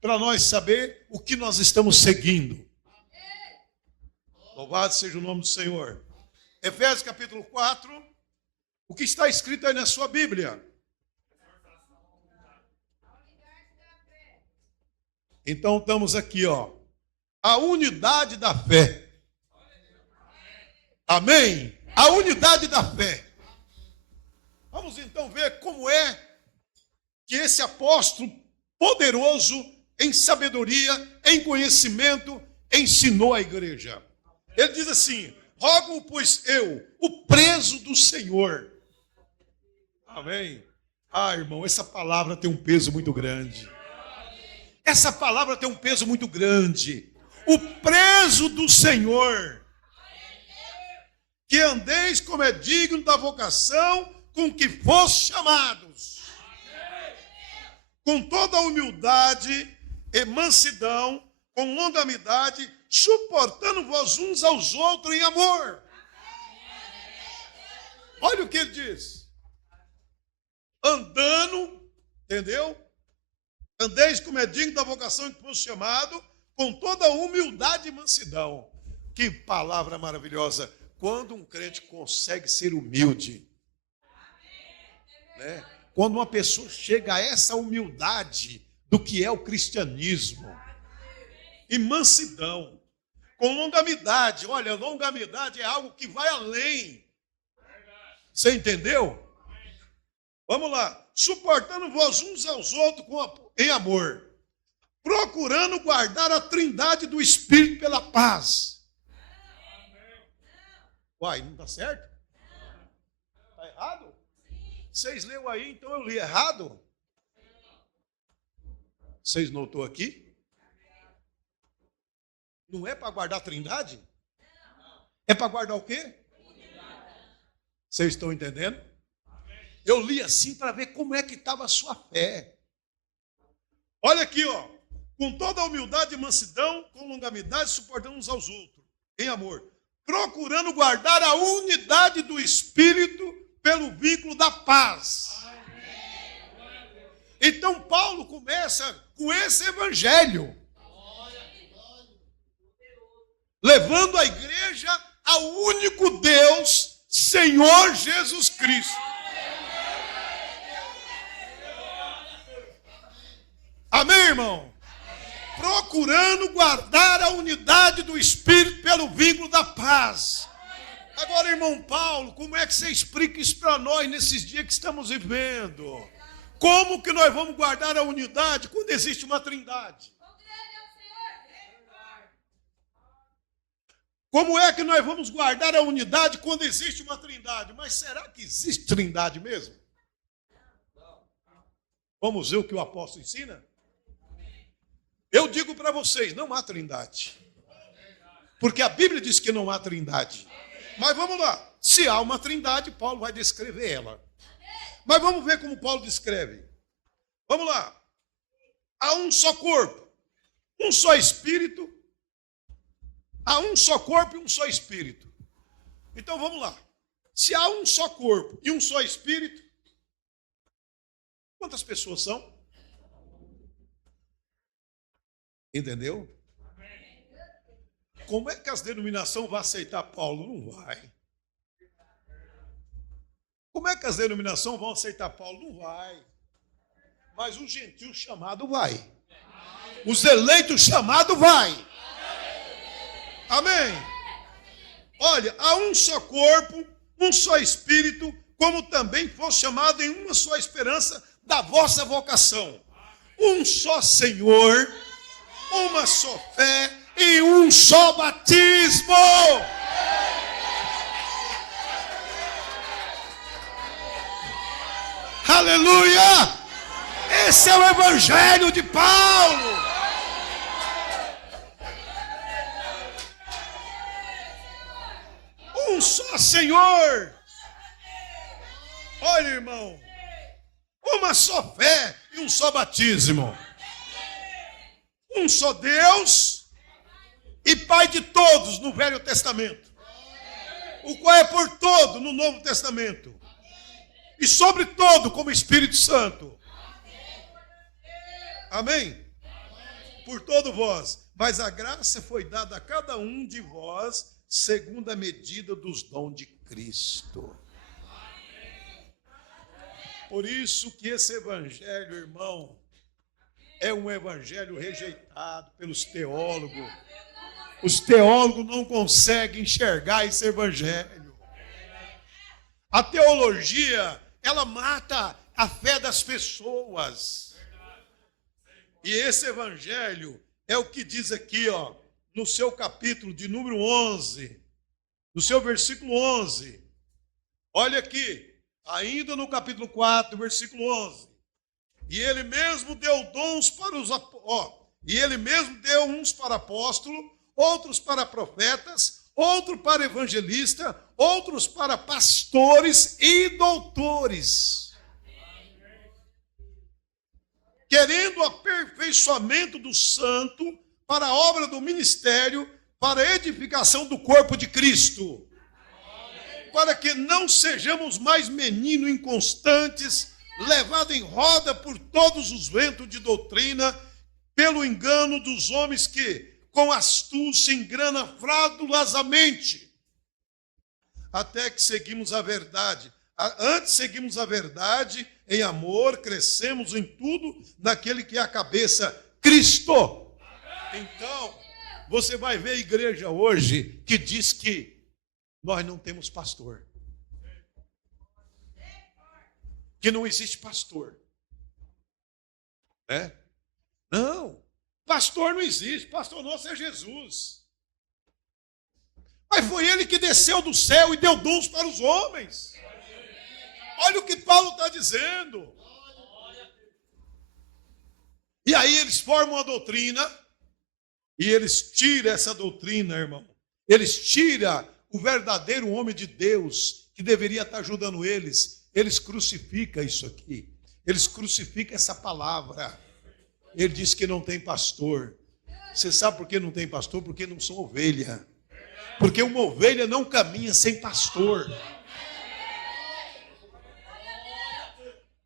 Para nós saber o que nós estamos seguindo. Louvado seja o nome do Senhor. Efésios capítulo 4. O que está escrito aí na sua Bíblia? Então estamos aqui, ó. A unidade da fé. Amém? A unidade da fé. Vamos então ver como é que esse apóstolo poderoso em sabedoria, em conhecimento, ensinou a igreja. Ele diz assim, rogo, pois eu, o preso do Senhor. Amém? Ah, irmão, essa palavra tem um peso muito grande. Essa palavra tem um peso muito grande. O preso do Senhor. que andeis como é digno da vocação com que foste chamados, com toda a humildade e mansidão, com longanimidade, suportando-vos uns aos outros em amor. Olha o que ele diz. Andando, entendeu? Andeis como é digno da vocação que foste chamado, com toda a humildade e mansidão. Que palavra maravilhosa. Quando um crente consegue ser humilde, né? Quando uma pessoa chega a essa humildade do que é o cristianismo, e mansidão, com longanimidade. Olha, longanimidade é algo que vai além. Você entendeu? Vamos lá. Suportando-vos uns aos outros em amor, procurando guardar a trindade do Espírito pela paz. Uai, não está certo? Está errado? Vocês leu aí, então eu li errado? Vocês notou aqui? Não é para guardar a trindade? É para guardar o quê? Vocês estão entendendo? Eu li assim para ver como é que estava a sua fé. Olha aqui, ó. Com toda a humildade e mansidão, com longanimidade, suportando uns aos outros, em amor, procurando guardar a unidade do Espírito pelo vínculo da paz. Então Paulo começa com esse evangelho, levando a igreja ao único Deus, Senhor Jesus Cristo. Amém, irmão? Procurando guardar a unidade do Espírito pelo vínculo da paz. Agora, irmão Paulo, como é que você explica isso para nós nesses dias que estamos vivendo? Como que nós vamos guardar a unidade quando existe uma trindade? Como é que nós vamos guardar a unidade quando existe uma trindade? Mas será que existe trindade mesmo? Vamos ver o que o apóstolo ensina? Eu digo para vocês, não há trindade. Porque a Bíblia diz que não há trindade. Mas vamos lá. Se há uma trindade, Paulo vai descrever ela. Mas vamos ver como Paulo descreve. Vamos lá. Há um só corpo, um só espírito. Há um só corpo e um só espírito. Então vamos lá. Se há um só corpo e um só espírito, quantas pessoas são? Entendeu? Como é que as denominações vão aceitar Paulo? Não vai. Como é que as denominações vão aceitar Paulo? Não vai. Mas o gentil chamado vai. Os eleitos chamados vai. Amém? Olha, há um só corpo, um só espírito, como também fosse chamado em uma só esperança da vossa vocação. Um só Senhor, uma só fé e um só batismo. Aleluia! Esse é o evangelho de Paulo. Um só Senhor. Olha, irmão, uma só fé e um só batismo. Um só Deus e Pai de todos no Velho Testamento, o qual é por todo no Novo Testamento, e sobre todo como Espírito Santo. Amém? Por todo vós. Mas a graça foi dada a cada um de vós segundo a medida dos dons de Cristo. Por isso que esse evangelho, irmão, é um evangelho rejeitado pelos teólogos. Os teólogos não conseguem enxergar esse evangelho. A teologia, ela mata a fé das pessoas. E esse evangelho é o que diz aqui, ó, no seu capítulo de número 11, no seu versículo 11. Olha aqui, ainda no capítulo 4, versículo 11. E ele mesmo deu dons para e ele mesmo deu uns para apóstolos, outros para profetas, outro para evangelista, outros para pastores e doutores, querendo o aperfeiçoamento do santo para a obra do ministério, para a edificação do corpo de Cristo, para que não sejamos mais meninos inconstantes, levados em roda por todos os ventos de doutrina, pelo engano dos homens que, com astúcia, engana fraudulosamente, até que seguimos a verdade. Antes seguimos a verdade em amor, crescemos em tudo naquele que é a cabeça, Cristo. Então, você vai ver a igreja hoje que diz que nós não temos pastor, que não existe pastor, né? Não, pastor não existe, pastor nosso é Jesus. Mas foi ele que desceu do céu e deu dons para os homens. Olha o que Paulo está dizendo. E aí eles formam a doutrina, e eles tiram essa doutrina, irmão. Eles tiram o verdadeiro homem de Deus, que deveria estar ajudando eles. Eles crucificam isso aqui. Eles crucificam essa palavra. Ele diz que não tem pastor. Você sabe por que não tem pastor? Porque não são ovelha. Porque uma ovelha não caminha sem pastor.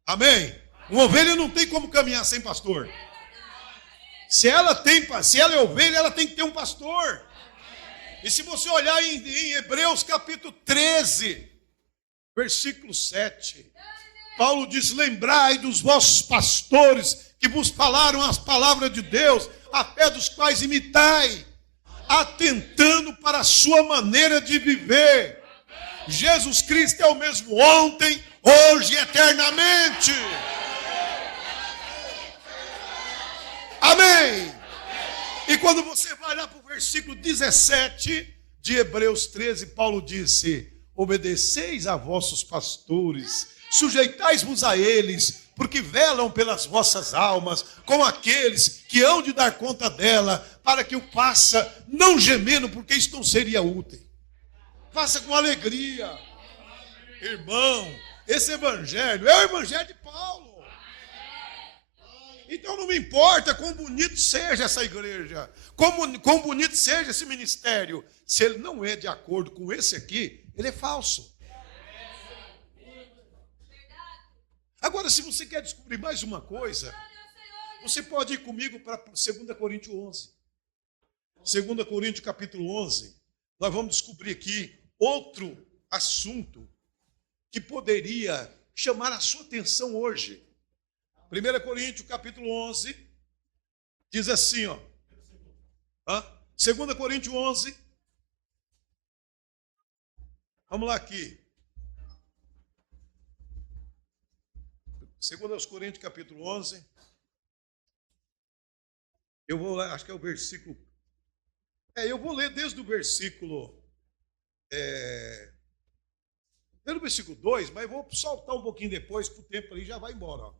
Amém? Uma ovelha não tem como caminhar sem pastor. Se ela é ovelha, ela tem que ter um pastor. E se você olhar em Hebreus capítulo 13, versículo 7, Paulo diz: lembrai dos vossos pastores que vos falaram as palavras de Deus, a fé dos quais imitai, atentando para a sua maneira de viver. Jesus Cristo é o mesmo ontem, hoje e eternamente. Amém. E quando você vai lá para o versículo 17 de Hebreus 13, Paulo disse: obedeceis a vossos pastores, sujeitais-vos a eles, porque velam pelas vossas almas, como aqueles que hão de dar conta dela, para que o faça não gemendo, porque isto não seria útil. Faça com alegria. Irmão, esse evangelho é o evangelho de Paulo. Então não me importa quão bonito seja essa igreja, quão bonito seja esse ministério. Se ele não é de acordo com esse aqui, ele é falso. Agora, se você quer descobrir mais uma coisa, você pode ir comigo para 2 Coríntios 11. 2 Coríntios capítulo 11. Nós vamos descobrir aqui outro assunto que poderia chamar a sua atenção hoje. 1 Coríntios capítulo 11 diz assim, ó. 2 Coríntios 11. Vamos lá aqui. 2 Coríntios capítulo 11. Eu vou lá, acho que é o versículo. Eu vou ler desde o versículo. Desde o versículo 2, mas vou saltar um pouquinho depois, porque o tempo ali já vai embora. Ó.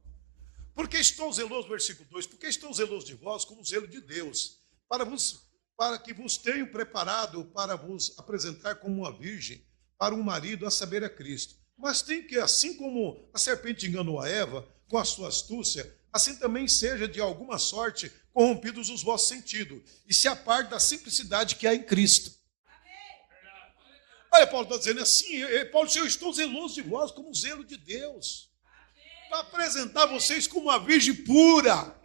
Porque estou zeloso, versículo 2, porque estou zeloso de vós como zelo de Deus, para que vos tenho preparado para vos apresentar como uma virgem para um marido, a saber, a Cristo. Mas tem que, assim como a serpente enganou a Eva com a sua astúcia, assim também seja de alguma sorte corrompidos os vossos sentidos, e se aparte da simplicidade que há em Cristo. Olha, Paulo está dizendo assim, Paulo diz: eu estou zeloso de vós como zelo de Deus, para apresentar vocês como uma virgem pura.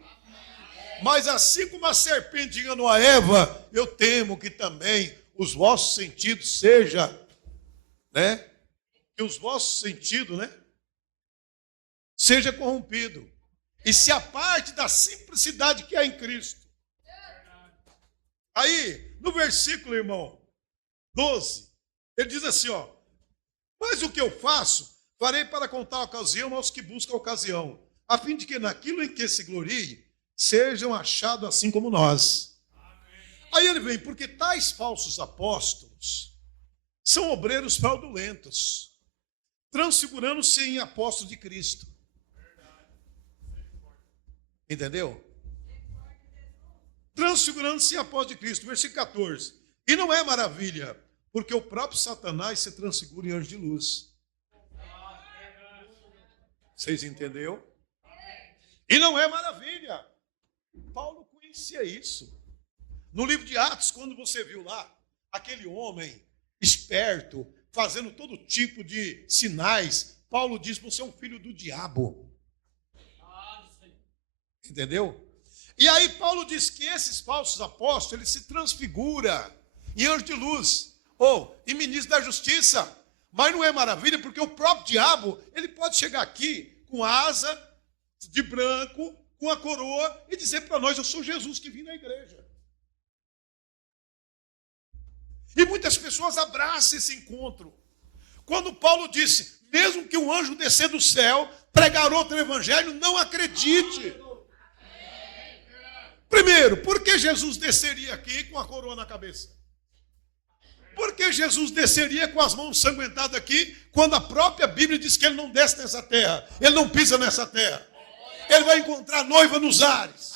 Mas assim como a serpente enganou a Eva, eu temo que também os vossos sentidos sejam, que os vossos sentidos, seja corrompido e se aparte da simplicidade que há em Cristo. Aí, no versículo, irmão, 12, ele diz assim, ó: mas o que eu faço, farei para contar a ocasião aos que buscam a ocasião, a fim de que naquilo em que se gloriem, sejam achados assim como nós. Aí ele vem: porque tais falsos apóstolos são obreiros fraudulentos, transfigurando-se em apóstolos de Cristo. Entendeu? Transfigurando-se em apóstolos de Cristo. Versículo 14. E não é maravilha, Porque o próprio Satanás se transfigura em anjo de luz. Vocês entenderam? E não é maravilha. Paulo conhecia isso. No livro de Atos, quando você viu lá, aquele homem esperto, fazendo todo tipo de sinais, Paulo diz, você é um filho do diabo. Entendeu? E aí Paulo diz que esses falsos apóstolos, eles se transfiguram em anjo de luz, ou em ministro da justiça. Mas não é maravilha, porque o próprio diabo, ele pode chegar aqui com asa de branco, com a coroa, e dizer para nós, eu sou Jesus que vim na igreja. E muitas pessoas abraçam esse encontro. Quando Paulo disse, mesmo que um anjo descer do céu, pregar outro evangelho, não acredite. Primeiro, por que Jesus desceria aqui com a coroa na cabeça? Por que Jesus desceria com as mãos sanguentadas aqui, quando a própria Bíblia diz que ele não desce nessa terra, ele não pisa nessa terra? Ele vai encontrar a noiva nos ares.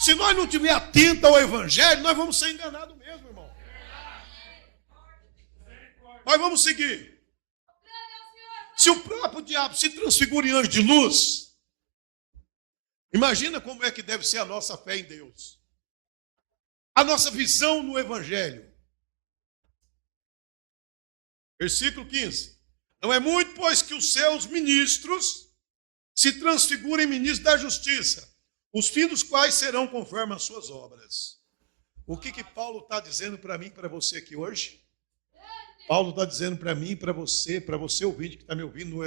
Se nós não estivermos atentos ao evangelho, nós vamos ser enganados mesmo, irmão. Mas vamos seguir. Se o próprio diabo se transfigura em anjo de luz, imagina como é que deve ser a nossa fé em Deus. A nossa visão no evangelho. Versículo 15. Não é muito, pois, que os seus ministros se transfigurem em ministros da justiça, os fins dos quais serão conforme as suas obras. O que Paulo está dizendo para mim e para você aqui hoje? Paulo está dizendo para mim e para você ouvinte que está me ouvindo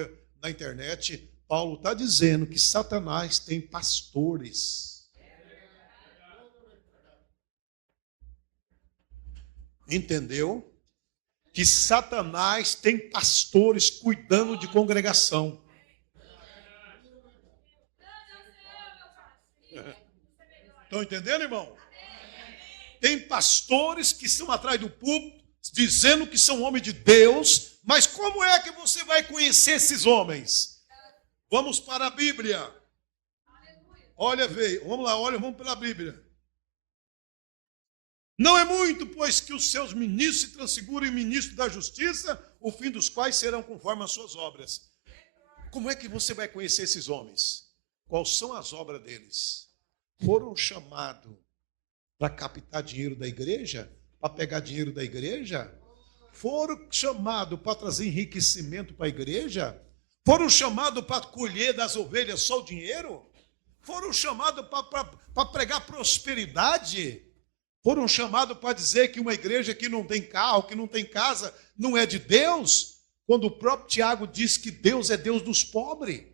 na internet, Paulo está dizendo que Satanás tem pastores. Entendeu? Que Satanás tem pastores cuidando de congregação. Estão entendendo, irmão? Tem pastores que estão atrás do púlpito, dizendo que são homens de Deus, mas como é que você vai conhecer esses homens? Vamos para a Bíblia. Olha, veio, vamos lá, vamos pela Bíblia. Não é muito, pois, que os seus ministros se transfigurem em ministros da justiça, o fim dos quais serão conforme as suas obras. Como é que você vai conhecer esses homens? Quais são as obras deles? Foram chamados para captar dinheiro da igreja? Para pegar dinheiro da igreja? Foram chamados para trazer enriquecimento para a igreja? Foram chamados para colher das ovelhas só o dinheiro? Foram chamados para pregar prosperidade? Foram chamados para dizer que uma igreja que não tem carro, que não tem casa, não é de Deus? Quando o próprio Tiago diz que Deus é Deus dos pobres.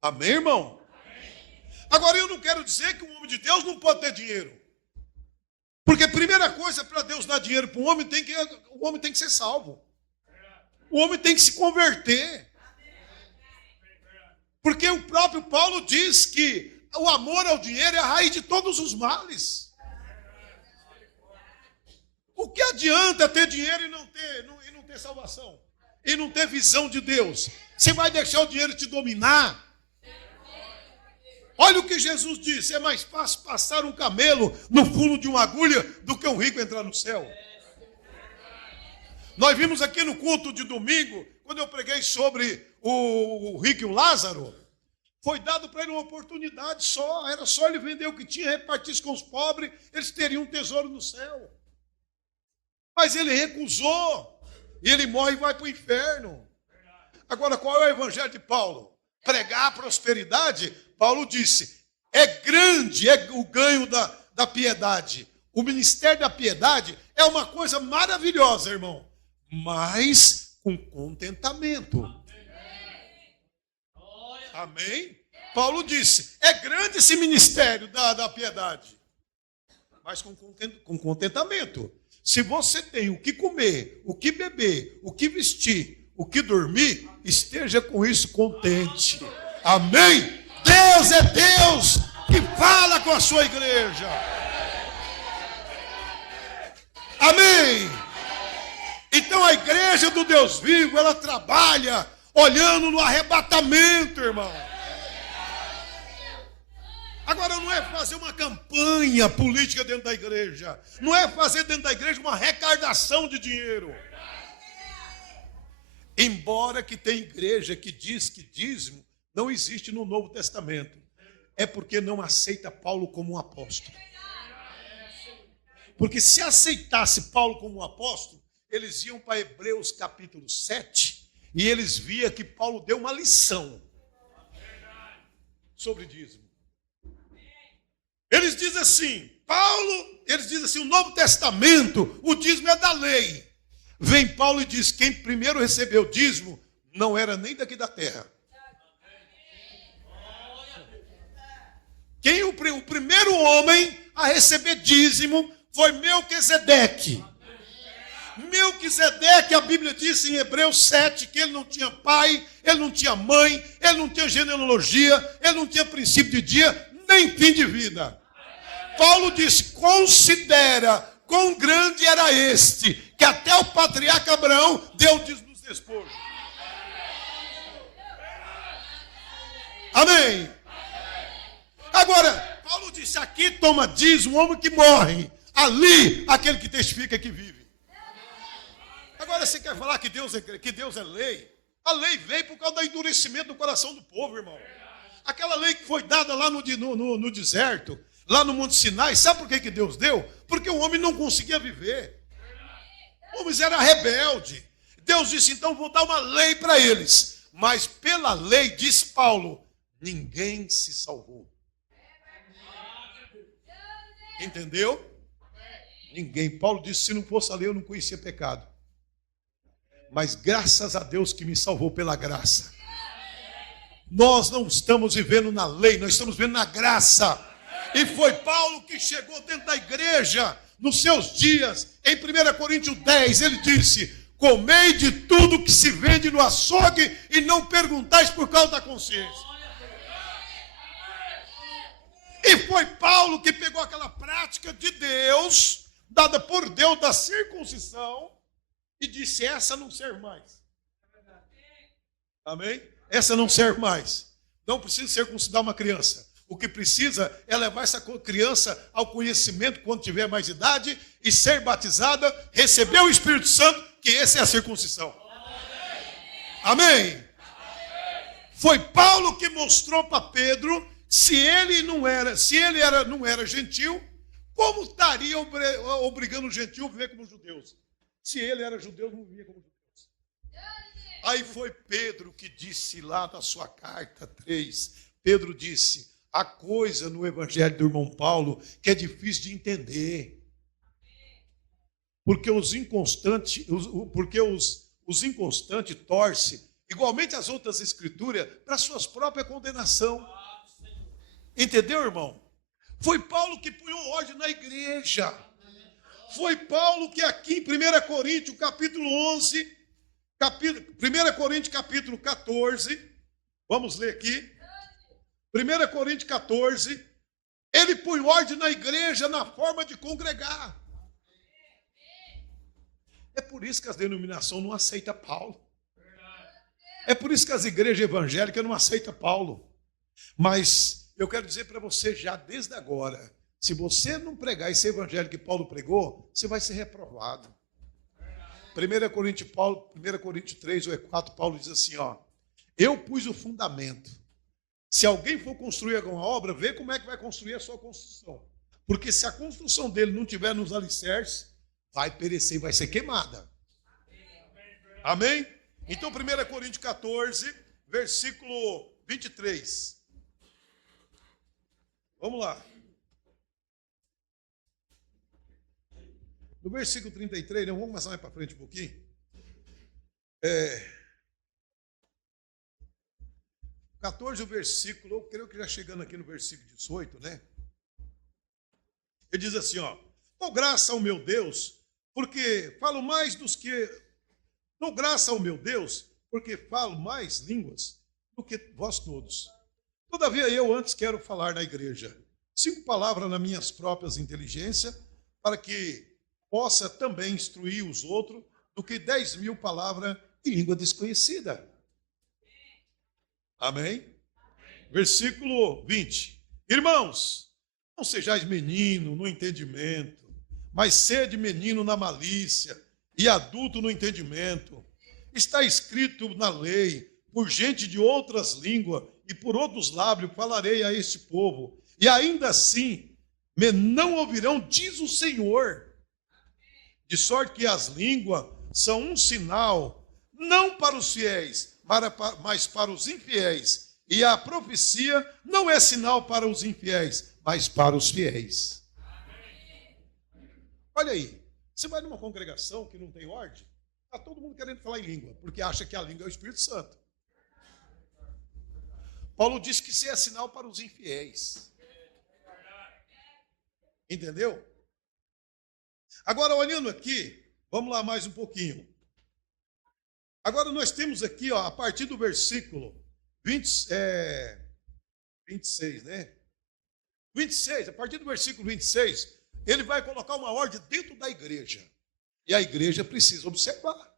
Amém, irmão? Agora, eu não quero dizer que um homem de Deus não pode ter dinheiro. Porque a primeira coisa para Deus dar dinheiro para o homem tem que ser salvo. O homem tem que se converter. Porque o próprio Paulo diz que o amor ao dinheiro é a raiz de todos os males. O que adianta ter dinheiro e não ter salvação? E não ter visão de Deus? Você vai deixar o dinheiro te dominar? Olha o que Jesus disse, é mais fácil passar um camelo no fundo de uma agulha do que um rico entrar no céu. Nós vimos aqui no culto de domingo, quando eu preguei sobre o rico e o Lázaro, foi dado para ele uma oportunidade só, era só ele vender o que tinha, repartisse com os pobres, eles teriam um tesouro no céu. Mas ele recusou, e ele morre e vai para o inferno. Agora, qual é o evangelho de Paulo? Pregar a prosperidade? Paulo disse, é grande o ganho da piedade. O ministério da piedade é uma coisa maravilhosa, irmão, mas com contentamento. Amém? Paulo disse, é grande esse ministério da piedade, mas com contentamento. Se você tem o que comer, o que beber, o que vestir, o que dormir, esteja com isso contente. Amém? Deus é Deus que fala com a sua igreja. Amém? Então a igreja do Deus vivo, ela trabalha olhando no arrebatamento, irmão. Agora, não é fazer uma campanha política dentro da igreja. Não é fazer dentro da igreja uma arrecadação de dinheiro. Embora que tem igreja que diz que dízimo não existe no Novo Testamento. É porque não aceita Paulo como um apóstolo. Porque se aceitasse Paulo como um apóstolo, eles iam para Hebreus capítulo 7 e eles viam que Paulo deu uma lição sobre dízimo. Eles dizem assim, o Novo Testamento, o dízimo é da lei. Vem Paulo e diz, quem primeiro recebeu o dízimo não era nem daqui da terra. O primeiro homem a receber dízimo foi Melquisedeque. Melquisedeque, a Bíblia diz em Hebreus 7 que ele não tinha pai, ele não tinha mãe, ele não tinha genealogia, ele não tinha princípio de dia, nem fim de vida. Paulo diz, considera quão grande era este, que até o patriarca Abraão deu dízimo dos despojos. Amém? Agora, Paulo disse, aqui toma dízimo o homem que morre, ali aquele que testifica que vive. Agora você quer falar que Deus é lei? A lei veio por causa do endurecimento do coração do povo, irmão. Aquela lei que foi dada lá no deserto, lá no Monte Sinai, sabe por que Deus deu? Porque o homem não conseguia viver. O homem era rebelde. Deus disse, então vou dar uma lei para eles. Mas pela lei, diz Paulo, ninguém se salvou. Entendeu? Ninguém. Paulo disse, se não fosse a lei, eu não conhecia pecado. Mas graças a Deus que me salvou pela graça. Nós não estamos vivendo na lei, nós estamos vivendo na graça. E foi Paulo que chegou dentro da igreja, nos seus dias, em 1 Coríntios 10, ele disse, comei de tudo que se vende no açougue e não perguntais por causa da consciência. E foi Paulo que pegou aquela prática de Deus, dada por Deus da circuncisão, e disse, essa não serve mais. Amém? Essa não serve mais. Não precisa circuncidar uma criança. O que precisa é levar essa criança ao conhecimento quando tiver mais idade e ser batizada, receber o Espírito Santo, que essa é a circuncisão. Amém? Foi Paulo que mostrou para Pedro, se ele não era gentil, como estaria obrigando os gentios a viver como judeus? Se ele era judeu, não vivia como judeus. Aí foi Pedro que disse lá na sua carta 3, Pedro disse, há coisa no evangelho do irmão Paulo que é difícil de entender. Porque os inconstantes torcem, igualmente as outras escrituras, para suas próprias condenação. Entendeu, irmão? Foi Paulo que punhou ordem na igreja. Foi Paulo que aqui em 1 Coríntios, capítulo 11, 1 Coríntios, capítulo 14, vamos ler aqui. 1 Coríntios 14, ele põe ordem na igreja na forma de congregar. É por isso que as denominações não aceitam Paulo. É por isso que as igrejas evangélicas não aceitam Paulo. Mas eu quero dizer para você já desde agora, se você não pregar esse evangelho que Paulo pregou, você vai ser reprovado. 1 Coríntios 3 ou 4, Paulo diz assim, ó, eu pus o fundamento. Se alguém for construir alguma obra, vê como é que vai construir a sua construção. Porque se a construção dele não tiver nos alicerces, vai perecer, vai ser queimada. Amém? Então, 1 Coríntios 14, versículo 23. Vamos lá. No versículo 33, vamos começar mais para frente um pouquinho. 14, o versículo, eu creio que já chegando aqui no versículo 18, né? Ele diz assim, ó, dou graça ao meu Deus, porque falo mais dos que... Dou graça ao meu Deus, porque falo mais línguas do que vós todos. Todavia eu antes quero falar na igreja 5 palavras nas minhas próprias inteligências, para que possa também instruir os outros, do que 10.000 palavras em língua desconhecida. Amém? Versículo 20. Irmãos, não sejais menino no entendimento, mas sede menino na malícia e adulto no entendimento. Está escrito na lei, por gente de outras línguas e por outros lábios falarei a este povo, e ainda assim me não ouvirão, diz o Senhor. De sorte que as línguas são um sinal, não para os fiéis, mas para os infiéis. E a profecia não é sinal para os infiéis, mas para os fiéis. Olha aí, você vai numa congregação que não tem ordem, está todo mundo querendo falar em língua, porque acha que a língua é o Espírito Santo. Paulo disse que isso é sinal para os infiéis. Entendeu? Agora, olhando aqui, vamos lá mais um pouquinho. Agora nós temos aqui, ó, a partir do versículo 26, né? 26, a partir do versículo 26, ele vai colocar uma ordem dentro da igreja. E a igreja precisa observar.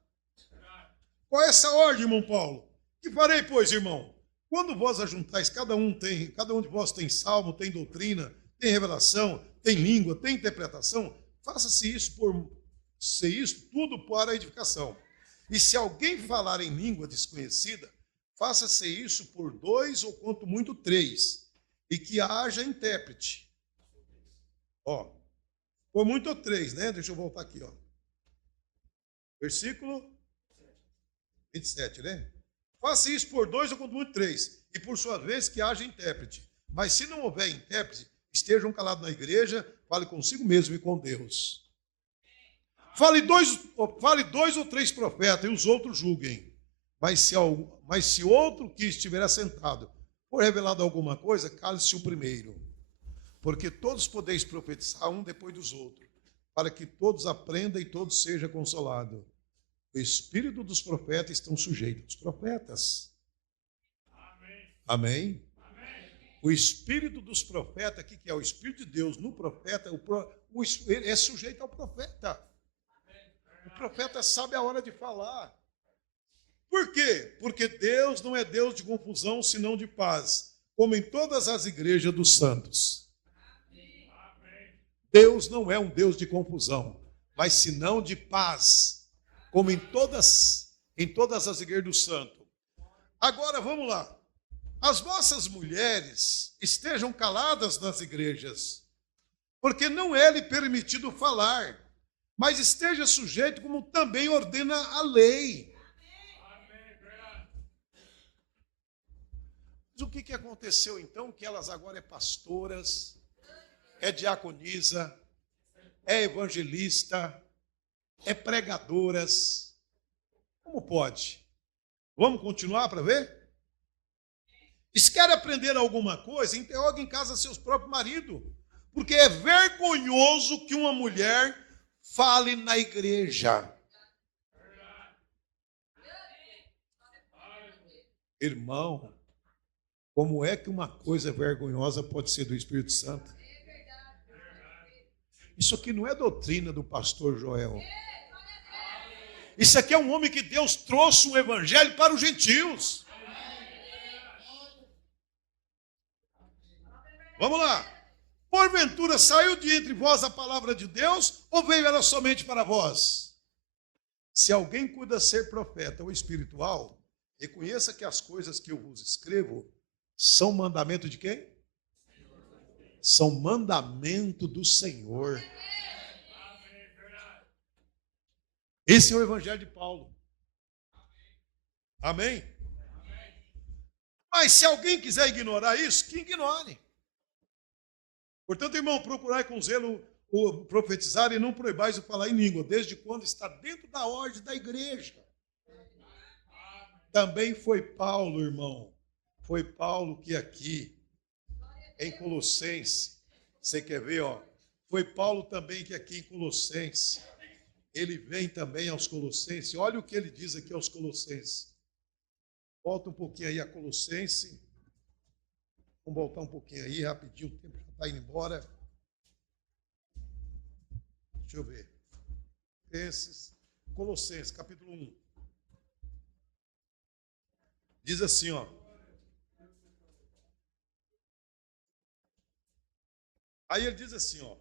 Qual é essa ordem, irmão Paulo? Que farei, pois, irmão? Quando vós ajuntais, cada um de vós tem salmo, tem doutrina, tem revelação, tem língua, tem interpretação, faça-se isso tudo para a edificação. E se alguém falar em língua desconhecida, faça-se isso por 2 ou quanto muito 3, e que haja intérprete. Ó, por muito 3, né? Deixa eu voltar aqui, ó. Versículo 27, né? Faça isso por 2 ou quanto muito 3, e por sua vez que haja intérprete. Mas se não houver intérprete, estejam calados na igreja, fale consigo mesmo e com Deus. Fale dois ou 3 profetas e os outros julguem. Mas se outro que estiver assentado for revelado alguma coisa, cale-se o primeiro. Porque todos podeis profetizar um depois dos outros, para que todos aprendam e todos sejam consolados. O espírito dos profetas estão sujeitos aos profetas. Amém? O espírito dos profetas, aqui que é o espírito de Deus no profeta, ele é sujeito ao profeta. O profeta sabe a hora de falar. Por quê? Porque Deus não é Deus de confusão, senão de paz, como em todas as igrejas dos santos. Deus não é um Deus de confusão, mas senão de paz, como em todas as igrejas dos santos. Agora vamos lá. As vossas mulheres estejam caladas nas igrejas, porque não é lhe permitido falar, mas esteja sujeito como também ordena a lei. Mas o que aconteceu então? Que elas agora é pastoras, é diaconisa, é evangelista, é pregadoras. Como pode? Vamos continuar para ver? Se quer aprender alguma coisa, interrogue em casa seus próprios maridos, porque é vergonhoso que uma mulher fale na igreja. Irmão, como é que uma coisa vergonhosa pode ser do Espírito Santo? Isso aqui não é doutrina do pastor Joel. Isso aqui é um homem que Deus trouxe um evangelho para os gentios. Vamos lá. Porventura saiu de entre vós a palavra de Deus, ou veio ela somente para vós? Se alguém cuida ser profeta ou espiritual, reconheça que as coisas que eu vos escrevo são mandamento de quem? São mandamento do Senhor. Esse é o evangelho de Paulo. Amém? Mas se alguém quiser ignorar isso, que ignore. Portanto, irmão, procurai com zelo o profetizar e não proibais o falar em língua, desde quando está dentro da ordem da igreja. Também foi Paulo, irmão. Foi Paulo que aqui, em Colossenses, você quer ver, ó? Foi Paulo também que aqui em Colossenses, ele vem também aos Colossenses. Olha o que ele diz aqui aos Colossenses. Volta um pouquinho aí a Colossenses. Vamos voltar um pouquinho aí, rapidinho, o tempo já está indo embora. Deixa eu ver. Colossenses, capítulo 1. Diz assim, ó. Aí ele diz assim, ó.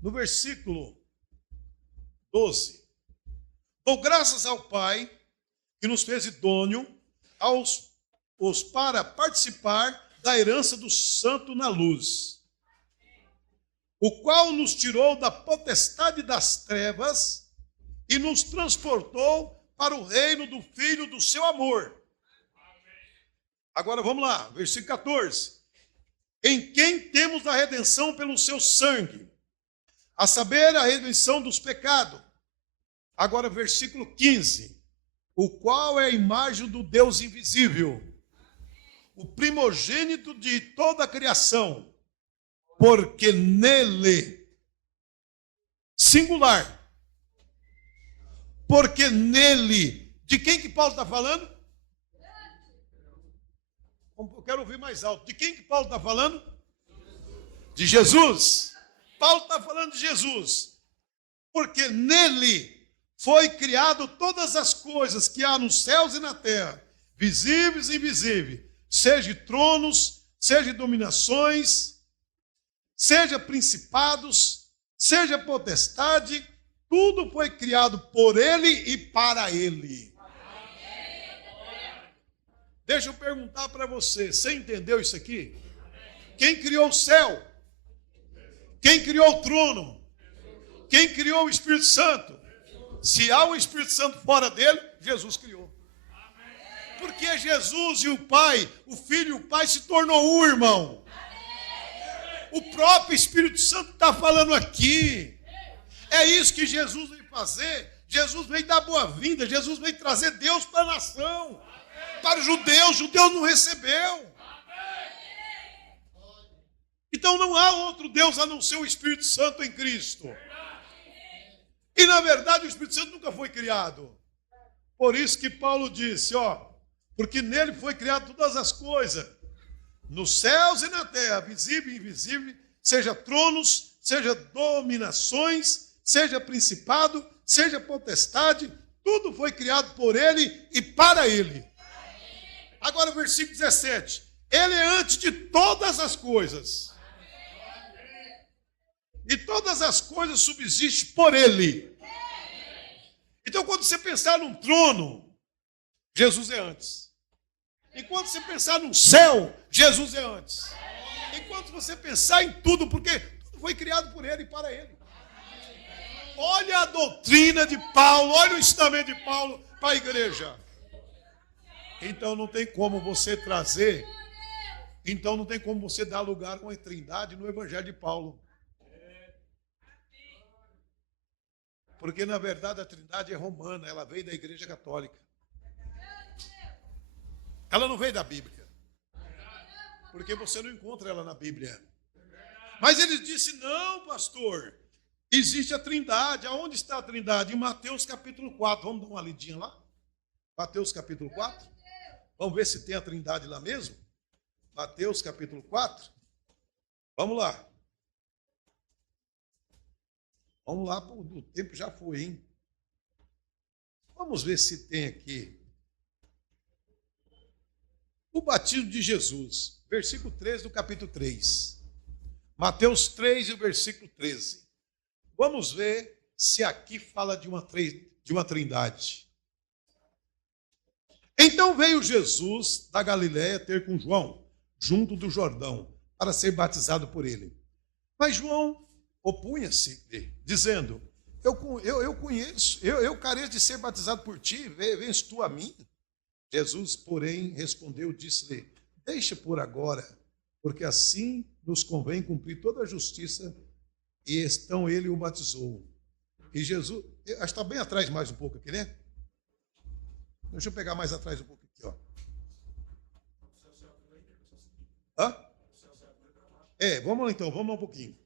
No versículo 12. Dou graças ao Pai que nos fez idôneo para participar da herança do santo na luz, o qual nos tirou da potestade das trevas e nos transportou para o reino do Filho do seu amor. Agora vamos lá, versículo 14. Em quem temos a redenção pelo seu sangue, a saber, a redenção dos pecados. Agora, versículo 15. O qual é a imagem do Deus invisível, o primogênito de toda a criação, porque nele, singular, porque nele, de quem que Paulo está falando? Eu quero ouvir mais alto. De quem que Paulo está falando? De Jesus. Paulo está falando de Jesus, porque nele foi criado todas as coisas que há nos céus e na terra, visíveis e invisíveis, seja tronos, seja dominações, seja principados, seja potestade, tudo foi criado por ele e para ele. Deixa eu perguntar para você entendeu isso aqui? Quem criou o céu? Quem criou o trono? Quem criou o Espírito Santo? Se há um Espírito Santo fora dele, Jesus criou. Porque Jesus e o Pai, o Filho e o Pai se tornou um, irmão. O próprio Espírito Santo está falando aqui. É isso que Jesus veio fazer. Jesus veio dar boa-vinda. Jesus veio trazer Deus para a nação. Para os judeus não recebeu. Então não há outro Deus a não ser o Espírito Santo em Cristo. E na verdade o Espírito Santo nunca foi criado. Por isso que Paulo disse, porque nele foi criado todas as coisas, nos céus e na terra, visível e invisível, seja tronos, seja dominações, seja principado, seja potestade, tudo foi criado por ele e para ele. Agora o versículo 17. Ele é antes de todas as coisas. E todas as coisas subsistem por ele. Então, quando você pensar num trono, Jesus é antes. E quando você pensar num céu, Jesus é antes. Enquanto você pensar em tudo, porque tudo foi criado por ele e para ele. Olha a doutrina de Paulo, olha o ensinamento de Paulo para a igreja. Então não tem como você trazer, então não tem como você dar lugar a uma trindade no evangelho de Paulo. Porque, na verdade, a trindade é romana, ela veio da igreja católica. Ela não veio da Bíblia. Porque você não encontra ela na Bíblia. Mas ele disse, não, pastor, existe a trindade. Aonde está a trindade? Em Mateus capítulo 4. Vamos dar uma lidinha lá? Mateus capítulo 4. Vamos ver se tem a trindade lá mesmo? Mateus capítulo 4. Vamos lá. Vamos lá, o tempo já foi, hein? Vamos ver se tem aqui. O batismo de Jesus, versículo 13 do capítulo 3. Mateus 3 e o versículo 13. Vamos ver se aqui fala de uma trindade. Então veio Jesus da Galiléia ter com João, junto do Jordão, para ser batizado por ele. Mas João opunha-se, dizendo, eu conheço, eu careço de ser batizado por ti, vens tu a mim? Jesus, porém, respondeu, disse-lhe, deixa por agora, porque assim nos convém cumprir toda a justiça. E então ele o batizou. E Jesus, acho que está bem atrás mais um pouco aqui, né? Deixa eu pegar mais atrás um pouco aqui, ó. Vamos lá então, vamos lá um pouquinho.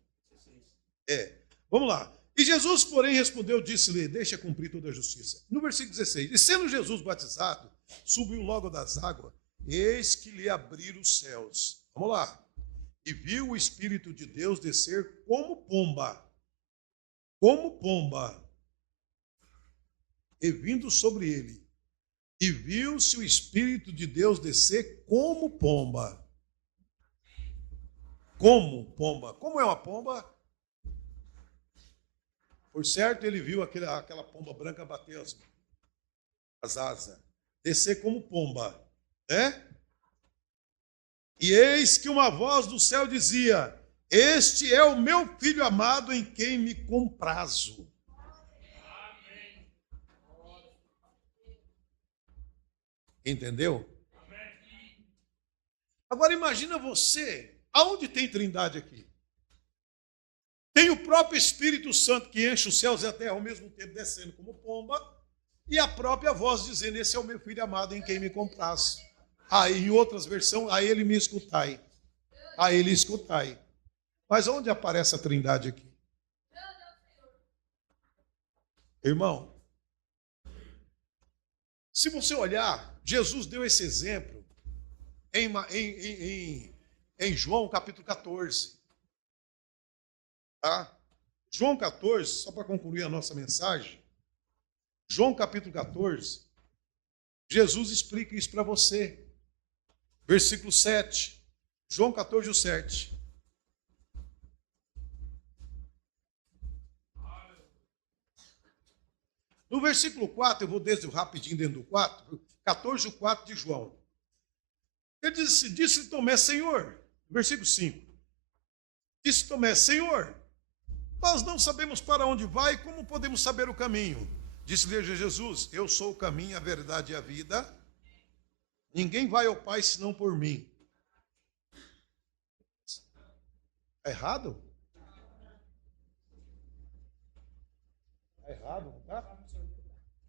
Vamos lá. E Jesus, porém, respondeu, disse-lhe, deixa cumprir toda a justiça. No versículo 16, e sendo Jesus batizado, subiu logo das águas, eis que lhe abriram os céus. Vamos lá. E viu o Espírito de Deus descer como pomba, e vindo sobre ele. E viu-se o Espírito de Deus descer como pomba. como pomba. Como é uma pomba? Por certo, ele viu aquela pomba branca bater as asas, descer como pomba, né? E eis que uma voz do céu dizia: este é o meu filho amado em quem me comprazo. Entendeu? Agora imagina você, aonde tem trindade aqui? Tem o próprio Espírito Santo que enche os céus e a terra ao mesmo tempo descendo como pomba, e a própria voz dizendo: esse é o meu filho amado em quem me comprazo. Aí em outras versões, a ele me escutai. A ele escutai. Mas onde aparece a trindade aqui? Irmão, se você olhar, Jesus deu esse exemplo em João capítulo 14. Tá? João 14, só para concluir a nossa mensagem, João capítulo 14, Jesus explica isso para você. Versículo 7. João 14, 7. No versículo 4, eu vou desde o rapidinho dentro do 4, 14, 4 de João. Ele disse Tomé: Senhor, versículo 5. Disse Tomé: Senhor, nós não sabemos para onde vai, como podemos saber o caminho? Disse-lhe Jesus: eu sou o caminho, a verdade e a vida. Ninguém vai ao Pai senão por mim. Está errado? Está errado, não está?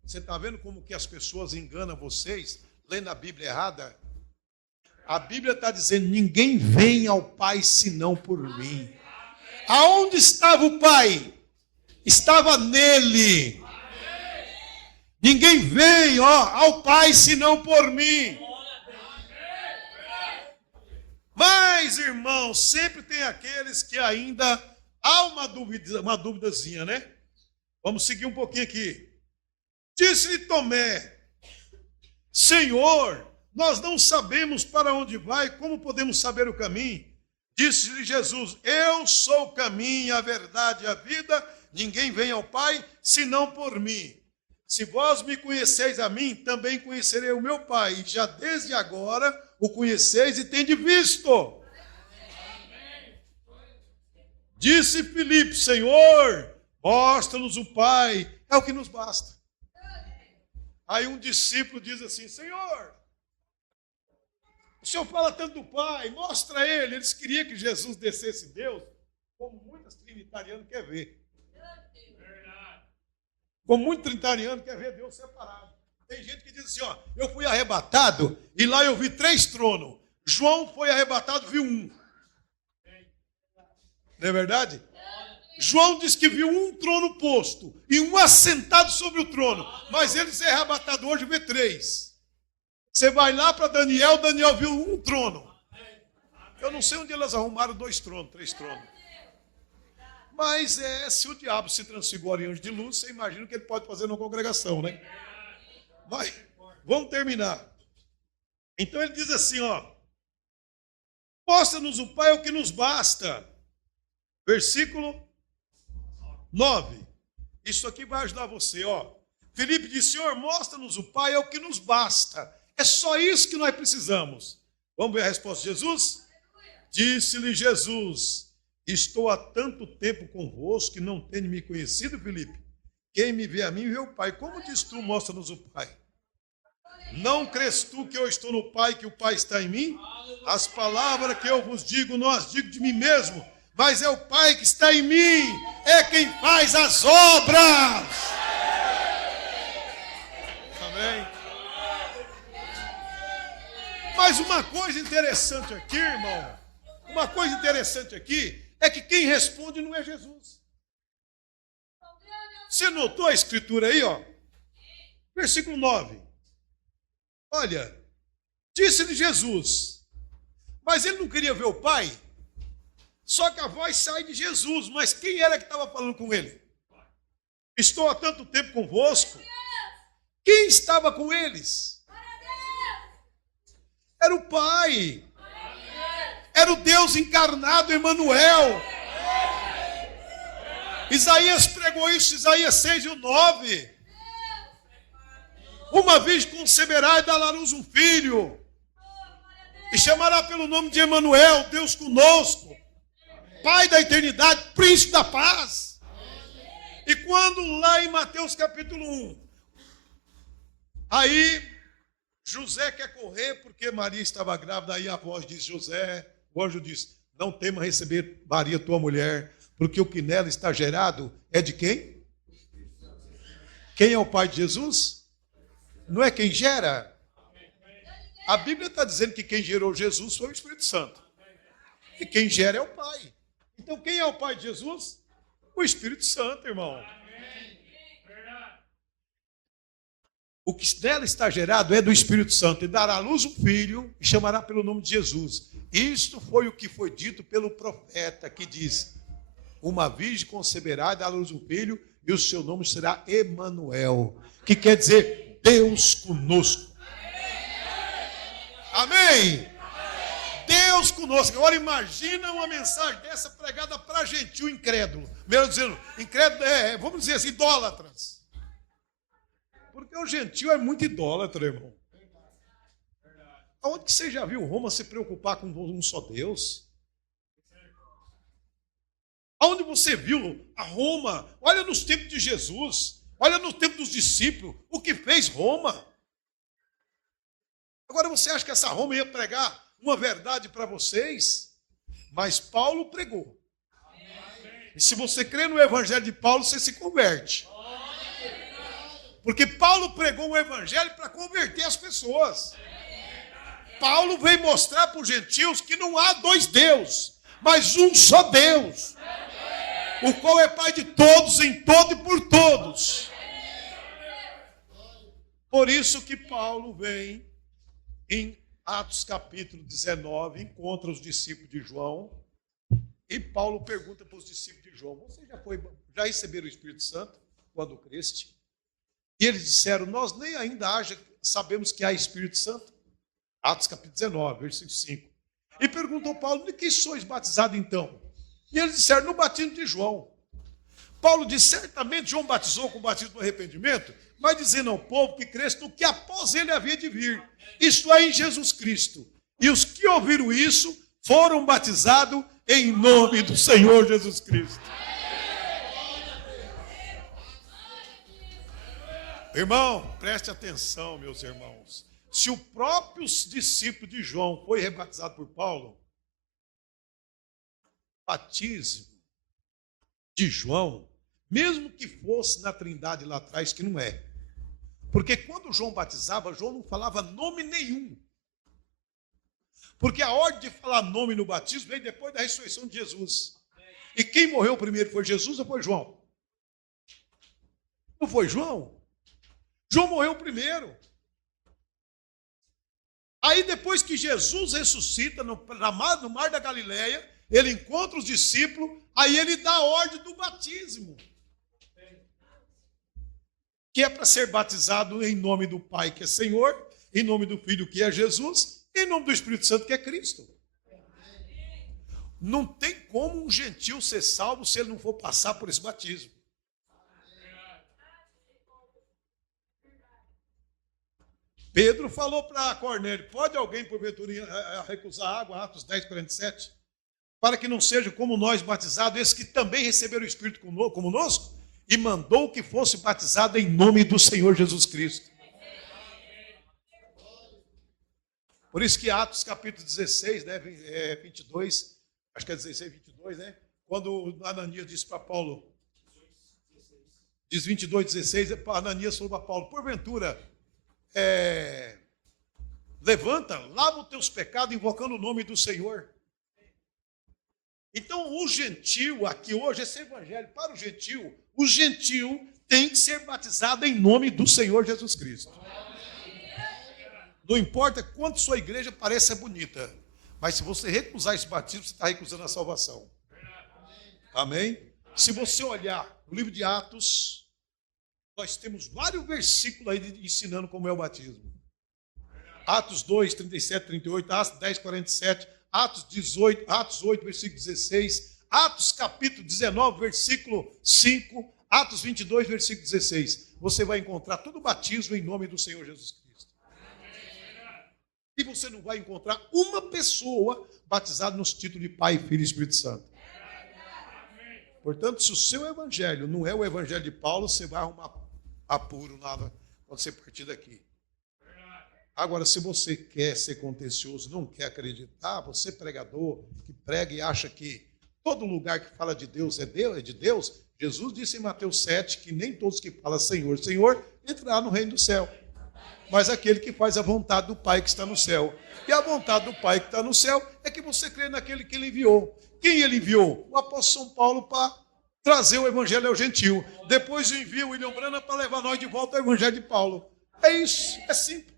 Você está vendo como que as pessoas enganam vocês, lendo a Bíblia errada? A Bíblia está dizendo: ninguém vem ao Pai senão por mim. Aonde estava o Pai? Estava nele. Ninguém vem ao Pai senão por mim. Mas, irmãos, sempre tem aqueles que ainda há uma duvidazinha, né? Vamos seguir um pouquinho aqui. Disse-lhe Tomé: Senhor, nós não sabemos para onde vai, como podemos saber o caminho? Disse-lhe Jesus: eu sou o caminho, a verdade e a vida, ninguém vem ao Pai senão por mim. Se vós me conheceis a mim, também conhecerei o meu Pai, e já desde agora o conheceis e tendes visto. Disse Filipe: Senhor, mostra-nos o Pai, é o que nos basta. Aí um discípulo diz assim: Senhor, o Senhor fala tanto do Pai, mostra ele. Eles queriam que Jesus descesse Deus, como muitos trinitarianos querem ver. Como muito trinitariano quer ver Deus separado. Tem gente que diz assim: eu fui arrebatado e lá eu vi 3 tronos. João foi arrebatado, viu 1. Não é verdade? João diz que viu um trono posto e um assentado sobre o trono, mas ele ser arrebatado hoje vê 3. Você vai lá para Daniel, Daniel viu um trono. Eu não sei onde elas arrumaram 2 tronos, 3 tronos. Mas se o diabo se transfigura em anjo de luz, você imagina o que ele pode fazer na congregação, né? Mas vamos terminar. Então ele diz assim: mostra-nos o Pai, é o que nos basta. Versículo 9. Isso aqui vai ajudar você, Filipe disse: Senhor, mostra-nos o Pai, é o que nos basta. É só isso que nós precisamos. Vamos ver a resposta de Jesus? Disse-lhe Jesus: estou há tanto tempo convosco que não tenho me conhecido, Filipe. Quem me vê a mim, vê o Pai. Como diz tu, mostra-nos o Pai? Não crês tu que eu estou no Pai, que o Pai está em mim? As palavras que eu vos digo, não as digo de mim mesmo, mas é o Pai que está em mim, é quem faz as obras. Amém? Mas uma coisa interessante aqui, irmão, uma coisa interessante aqui é que quem responde não é Jesus. Você notou a escritura aí, Versículo 9. Olha, disse-lhe Jesus, mas ele não queria ver o Pai, só que a voz sai de Jesus, mas quem era que estava falando com ele? Estou há tanto tempo convosco. Quem estava com eles? Era o Pai. Era o Deus encarnado, Emanuel. Isaías pregou isso, Isaías 6:9. Uma virgem conceberá e dará à luz um filho, e chamará pelo nome de Emanuel, Deus conosco, Pai da eternidade, Príncipe da paz. E quando lá em Mateus capítulo 1, aí José quer correr porque Maria estava grávida, aí a voz diz: José, o anjo diz: não tema receber Maria, tua mulher, porque o que nela está gerado é de quem? Quem é o pai de Jesus? Não é quem gera? A Bíblia está dizendo que quem gerou Jesus foi o Espírito Santo. E quem gera é o Pai. Então quem é o Pai de Jesus? O Espírito Santo, irmão. O que nela está gerado é do Espírito Santo. E dará à luz um filho e chamará pelo nome de Jesus. Isto foi o que foi dito pelo profeta, que diz: uma virgem conceberá e dará à luz um filho, e o seu nome será Emanuel, que quer dizer Deus conosco. Amém? Deus conosco. Agora imagina uma mensagem dessa pregada para gentil incrédulo. Mesmo dizendo, incrédulo vamos dizer assim, idólatras. Porque o gentil é muito idólatra, irmão. Aonde que você já viu Roma se preocupar com um só Deus? Aonde você viu a Roma? Olha nos tempos de Jesus, olha no tempo dos discípulos, o que fez Roma. Agora você acha que essa Roma ia pregar uma verdade para vocês? Mas Paulo pregou. E se você crê no evangelho de Paulo, você se converte. Porque Paulo pregou um evangelho para converter as pessoas. Paulo veio mostrar para os gentios que não há dois deuses, mas um só Deus, o qual é Pai de todos, em todo e por todos. Por isso que Paulo vem em Atos capítulo 19, encontra os discípulos de João, e Paulo pergunta para os discípulos de João: você já receberam o Espírito Santo quando creste? E eles disseram: nós nem ainda sabemos que há Espírito Santo. Atos capítulo 19, versículo 5. E perguntou Paulo: de que sois batizados então? E eles disseram: no batismo de João. Paulo disse: certamente João batizou com o batismo do arrependimento, mas dizendo ao povo que cresce no que após ele havia de vir, isto é, em Jesus Cristo. E os que ouviram isso foram batizados em nome do Senhor Jesus Cristo. Irmão, preste atenção, meus irmãos. Se o próprio discípulo de João foi rebatizado por Paulo, batismo de João, mesmo que fosse na Trindade lá atrás, que não é. Porque quando João batizava, João não falava nome nenhum. Porque a ordem de falar nome no batismo veio depois da ressurreição de Jesus. E quem morreu primeiro foi Jesus ou foi João? Não foi João? João morreu primeiro. Aí depois que Jesus ressuscita no mar da Galileia, ele encontra os discípulos, aí ele dá a ordem do batismo. Que é para ser batizado em nome do Pai, que é Senhor, em nome do Filho, que é Jesus, em nome do Espírito Santo, que é Cristo. Não tem como um gentil ser salvo se ele não for passar por esse batismo. Pedro falou para Cornélio: pode alguém, porventura, recusar água? Atos 10, 47. Para que não seja como nós batizados, esses que também receberam o Espírito conosco, e mandou que fosse batizado em nome do Senhor Jesus Cristo. Por isso que Atos capítulo 16, né, 22, acho que é 16, 22, né? Quando Ananias disse para Paulo, diz 22, 16, Ananias falou para Paulo: porventura, levanta, lava os teus pecados, invocando o nome do Senhor. Então, o gentil aqui hoje, esse evangelho para o gentil tem que ser batizado em nome do Senhor Jesus Cristo. Não importa quanto sua igreja pareça bonita, mas se você recusar esse batismo, você está recusando a salvação. Amém? Se você olhar no livro de Atos, nós temos vários versículos aí ensinando como é o batismo. Atos 2, 37, 38, Atos 10, 47, Atos 8, versículo 16, Atos capítulo 19, versículo 5, Atos 22, versículo 16. Você vai encontrar todo o batismo em nome do Senhor Jesus Cristo. E você não vai encontrar uma pessoa batizada nos títulos de Pai, Filho e Espírito Santo. Portanto, se o seu evangelho não é o evangelho de Paulo, você vai arrumar apuro nada quando você partir daqui. Agora, se você quer ser contencioso, não quer acreditar, você pregador que prega e acha que todo lugar que fala de Deus é de Deus, Jesus disse em Mateus 7 que nem todos que falam Senhor, Senhor, entrarão no reino do céu. Mas aquele que faz a vontade do Pai que está no céu. E a vontade do Pai que está no céu é que você crê naquele que ele enviou. Quem ele enviou? O apóstolo São Paulo para trazer o evangelho ao gentil. Depois envia o William Branham para levar nós de volta ao evangelho de Paulo. É isso, é simples.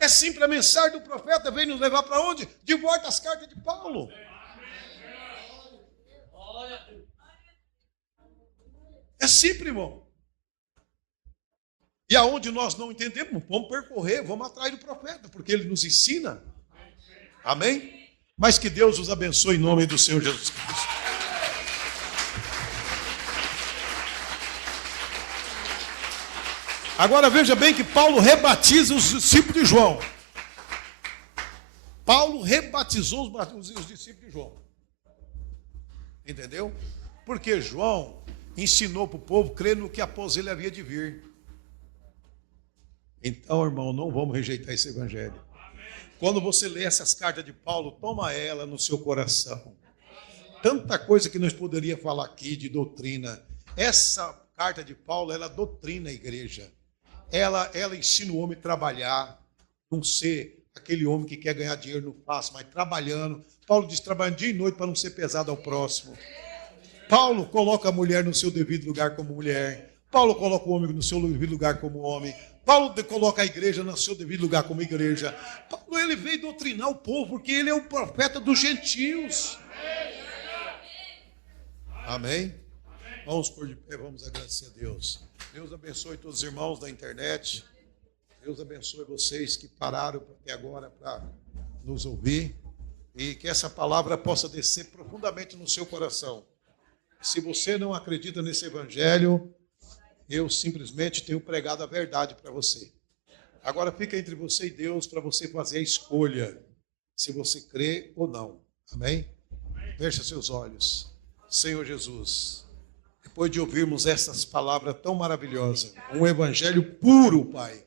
É simples, a mensagem do profeta vem nos levar para onde? De volta às cartas de Paulo. É simples, irmão. E aonde nós não entendemos, vamos percorrer, vamos atrás do profeta, porque ele nos ensina. Amém? Mas que Deus os abençoe em nome do Senhor Jesus Cristo. Agora veja bem que Paulo rebatiza os discípulos de João. Paulo rebatizou os discípulos de João. Entendeu? Porque João ensinou para o povo crer no que após ele havia de vir. Então, irmão, não vamos rejeitar esse evangelho. Quando você lê essas cartas de Paulo, toma ela no seu coração. Tanta coisa que nós poderíamos falar aqui de doutrina. Essa carta de Paulo, ela doutrina a igreja. Ela ensina o homem a trabalhar, não ser aquele homem que quer ganhar dinheiro no fácil, mas trabalhando. Paulo diz, trabalhando dia e noite para não ser pesado ao próximo. Paulo coloca a mulher no seu devido lugar como mulher. Paulo coloca o homem no seu devido lugar como homem. Paulo coloca a igreja no seu devido lugar como igreja. Paulo, ele veio doutrinar o povo, porque ele é o profeta dos gentios. Amém? Vamos por de pé, vamos agradecer a Deus. Deus abençoe todos os irmãos da internet. Deus abençoe vocês que pararam até agora para nos ouvir. E que essa palavra possa descer profundamente no seu coração. Se você não acredita nesse evangelho, eu simplesmente tenho pregado a verdade para você. Agora fica entre você e Deus para você fazer a escolha, se você crê ou não. Amém? Feche seus olhos. Senhor Jesus, depois de ouvirmos essas palavras tão maravilhosas, um evangelho puro, Pai,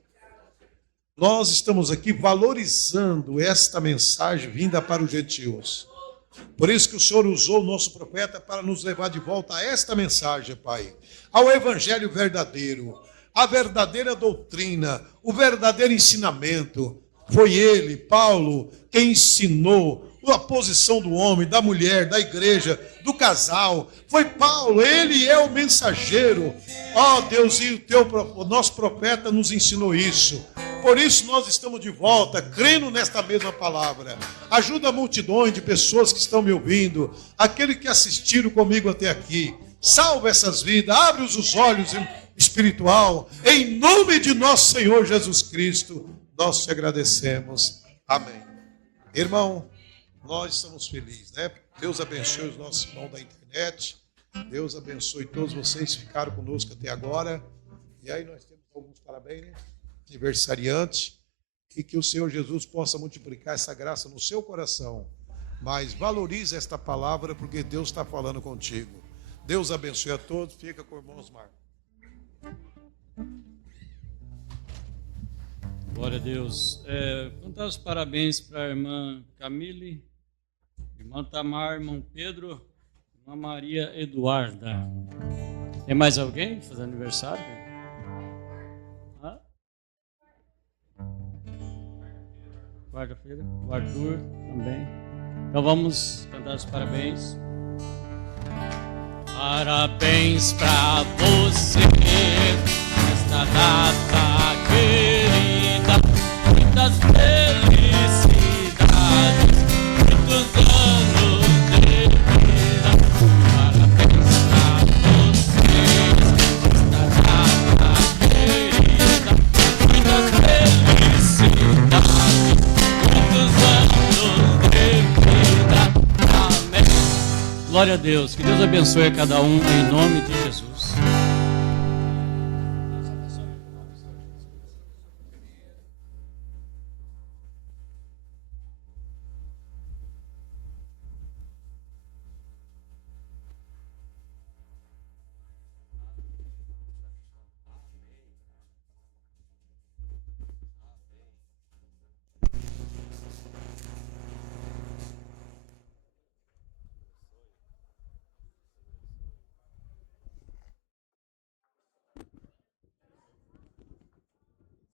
nós estamos aqui valorizando esta mensagem vinda para os gentios. Por isso que o Senhor usou o nosso profeta para nos levar de volta a esta mensagem, Pai. Ao evangelho verdadeiro, a verdadeira doutrina, o verdadeiro ensinamento. Foi ele, Paulo, quem ensinou a posição do homem, da mulher, da igreja, do casal. Foi Paulo, ele é o mensageiro. Ó Deus, e o nosso profeta nos ensinou isso. Por isso nós estamos de volta, crendo nesta mesma palavra. Ajuda a multidão de pessoas que estão me ouvindo, aqueles que assistiram comigo até aqui. Salva essas vidas, abre os olhos espiritual. Em nome de nosso Senhor Jesus Cristo, nós te agradecemos. Amém. Irmão, nós estamos felizes, né? Deus abençoe os nossos irmãos da internet. Deus abençoe todos vocês que ficaram conosco até agora. E aí nós temos alguns parabéns, né? Aniversariantes. E que o Senhor Jesus possa multiplicar essa graça no seu coração. Mas valorize esta palavra, porque Deus está falando contigo. Deus abençoe a todos. Fica com o irmão Osmar. Glória a Deus. Contar os parabéns para a irmã Camille, irmã Tamar, irmão Pedro, irmã Maria Eduarda. Tem mais alguém fazendo aniversário? Hã? Quarta-feira, o Arthur também. Então vamos cantar os parabéns. Parabéns pra você nesta data querida, muitas felicidades, muitos anos de vida. Parabéns pra você nesta data querida, muitas felicidades, muitos anos Glória a Deus. Que Deus abençoe a cada um em nome de